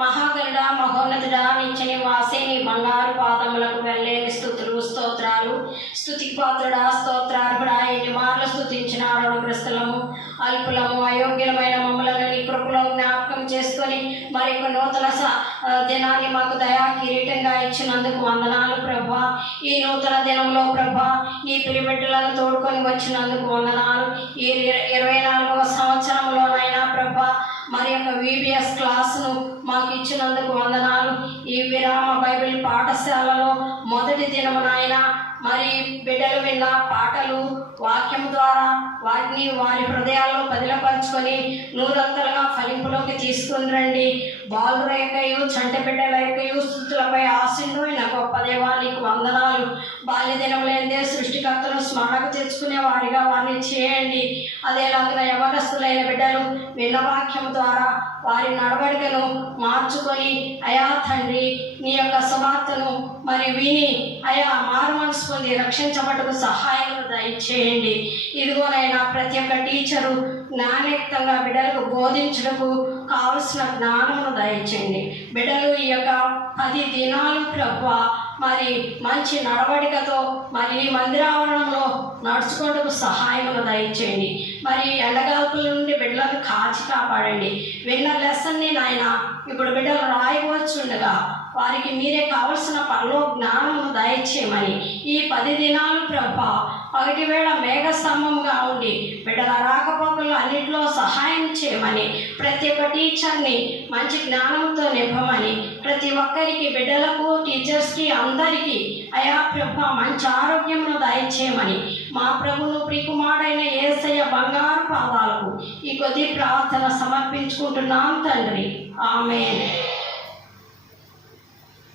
మహాగరుడా, మహోన్నతుడా, నిత్య నివాసే, నీ బంగారు పాదములకు వెళ్ళేని స్తుతులు స్తోత్రాలు. స్తుతికి పాత్రుడా, స్తోత్రార్హుడా, ఎన్ని మార్లు స్తుతించిన ఆరోగ్యస్తులము, అల్పులము, అయోగ్యమైన మమ్మలను నీ కృపలో జ్ఞాపకం చేసుకొని మరొక నూతన దినాన్ని మాకు దయా కిరీటంగా ఇచ్చినందుకు వందనాలు ప్రభా. ఈ నూతన దినంలో ప్రభా నీ పిలిబిడ్డలను తోడుకొని వచ్చినందుకు వందనాలు. ఈ 24వ సంవత్సరంలోనైనా ప్రభా మరి యొక్క VBS క్లాసును మాకు ఇచ్చినందుకు వందనాలు. ఈ విరామ బైబిల్ పాఠశాలలో మొదటి దినమునైనా మరి బిడ్డలు విన్న పాటలు వాక్యం ద్వారా వాటిని వారి హృదయాల్లో బదిలపరుచుకొని నూరంతలుగా ఫలింపులోకి తీసుకుని రండి. బాలుర యొక్కయు చంటి బిడ్డల యొక్కయు స్థుతులపై ఆశీనుడైన గొప్ప దేవా నీకు వందనాలు. బాల్య దినములందే సృష్టికర్తను స్మరణకు తెచ్చుకునే వారిగా వారిని చేయండి. అదేలాగా యవనస్తులైన బిడ్డలు విన్న వాక్యం ద్వారా వారి నడవడికను మార్చుకొని అయా తండ్రి నీ యొక్క సువార్తను మరి విని అయా మారు మనసు పొంది రక్షించబట్టుకు సహాయం దయచేయండి. ఇదిగోనైనా ప్రతి ఒక్క టీచరు జ్ఞానయుక్తంగా బిడ్డలకు బోధించడానికి కావలసిన జ్ఞానమును దయచేయండి. బిడ్డలు ఈ యొక్క 10 దినాలు ప్రభువా మరి మంచి నడవడికతో మరి ఈ మందిరావరణంలో నడుచుకోవడానికి సహాయమును దయచేయండి. మరి ఎండగాల్పుల నుండి బిడ్డలను కాచి కాపాడండి. విన్న లెసన్ని నాయన ఇప్పుడు బిడ్డలు రాయవచ్చుండగా వారికి మీరే కావలసిన పరలో జ్ఞానమును దయచేయమని ఈ 10 దినాలు ప్రభా పగటి వేళ మేఘస్తంభముగా ఉండి బిడ్డల రాకపోకలు అన్నింటిలో సహాయం చేయమని ప్రతి ఒక్క టీచర్ని మంచి జ్ఞానంతో నింపమని ప్రతి ఒక్కరికి బిడ్డలకు టీచర్స్కి అందరికీ అయా ప్రభా మంచి ఆరోగ్యమును దయచేయమని మా ప్రభును ప్రియకుమారుడైన యేసయ్య బంగారు పాదాలకు ఈ కొద్ది ప్రార్థన సమర్పించుకుంటున్నాం తండ్రి. ఆమేన్.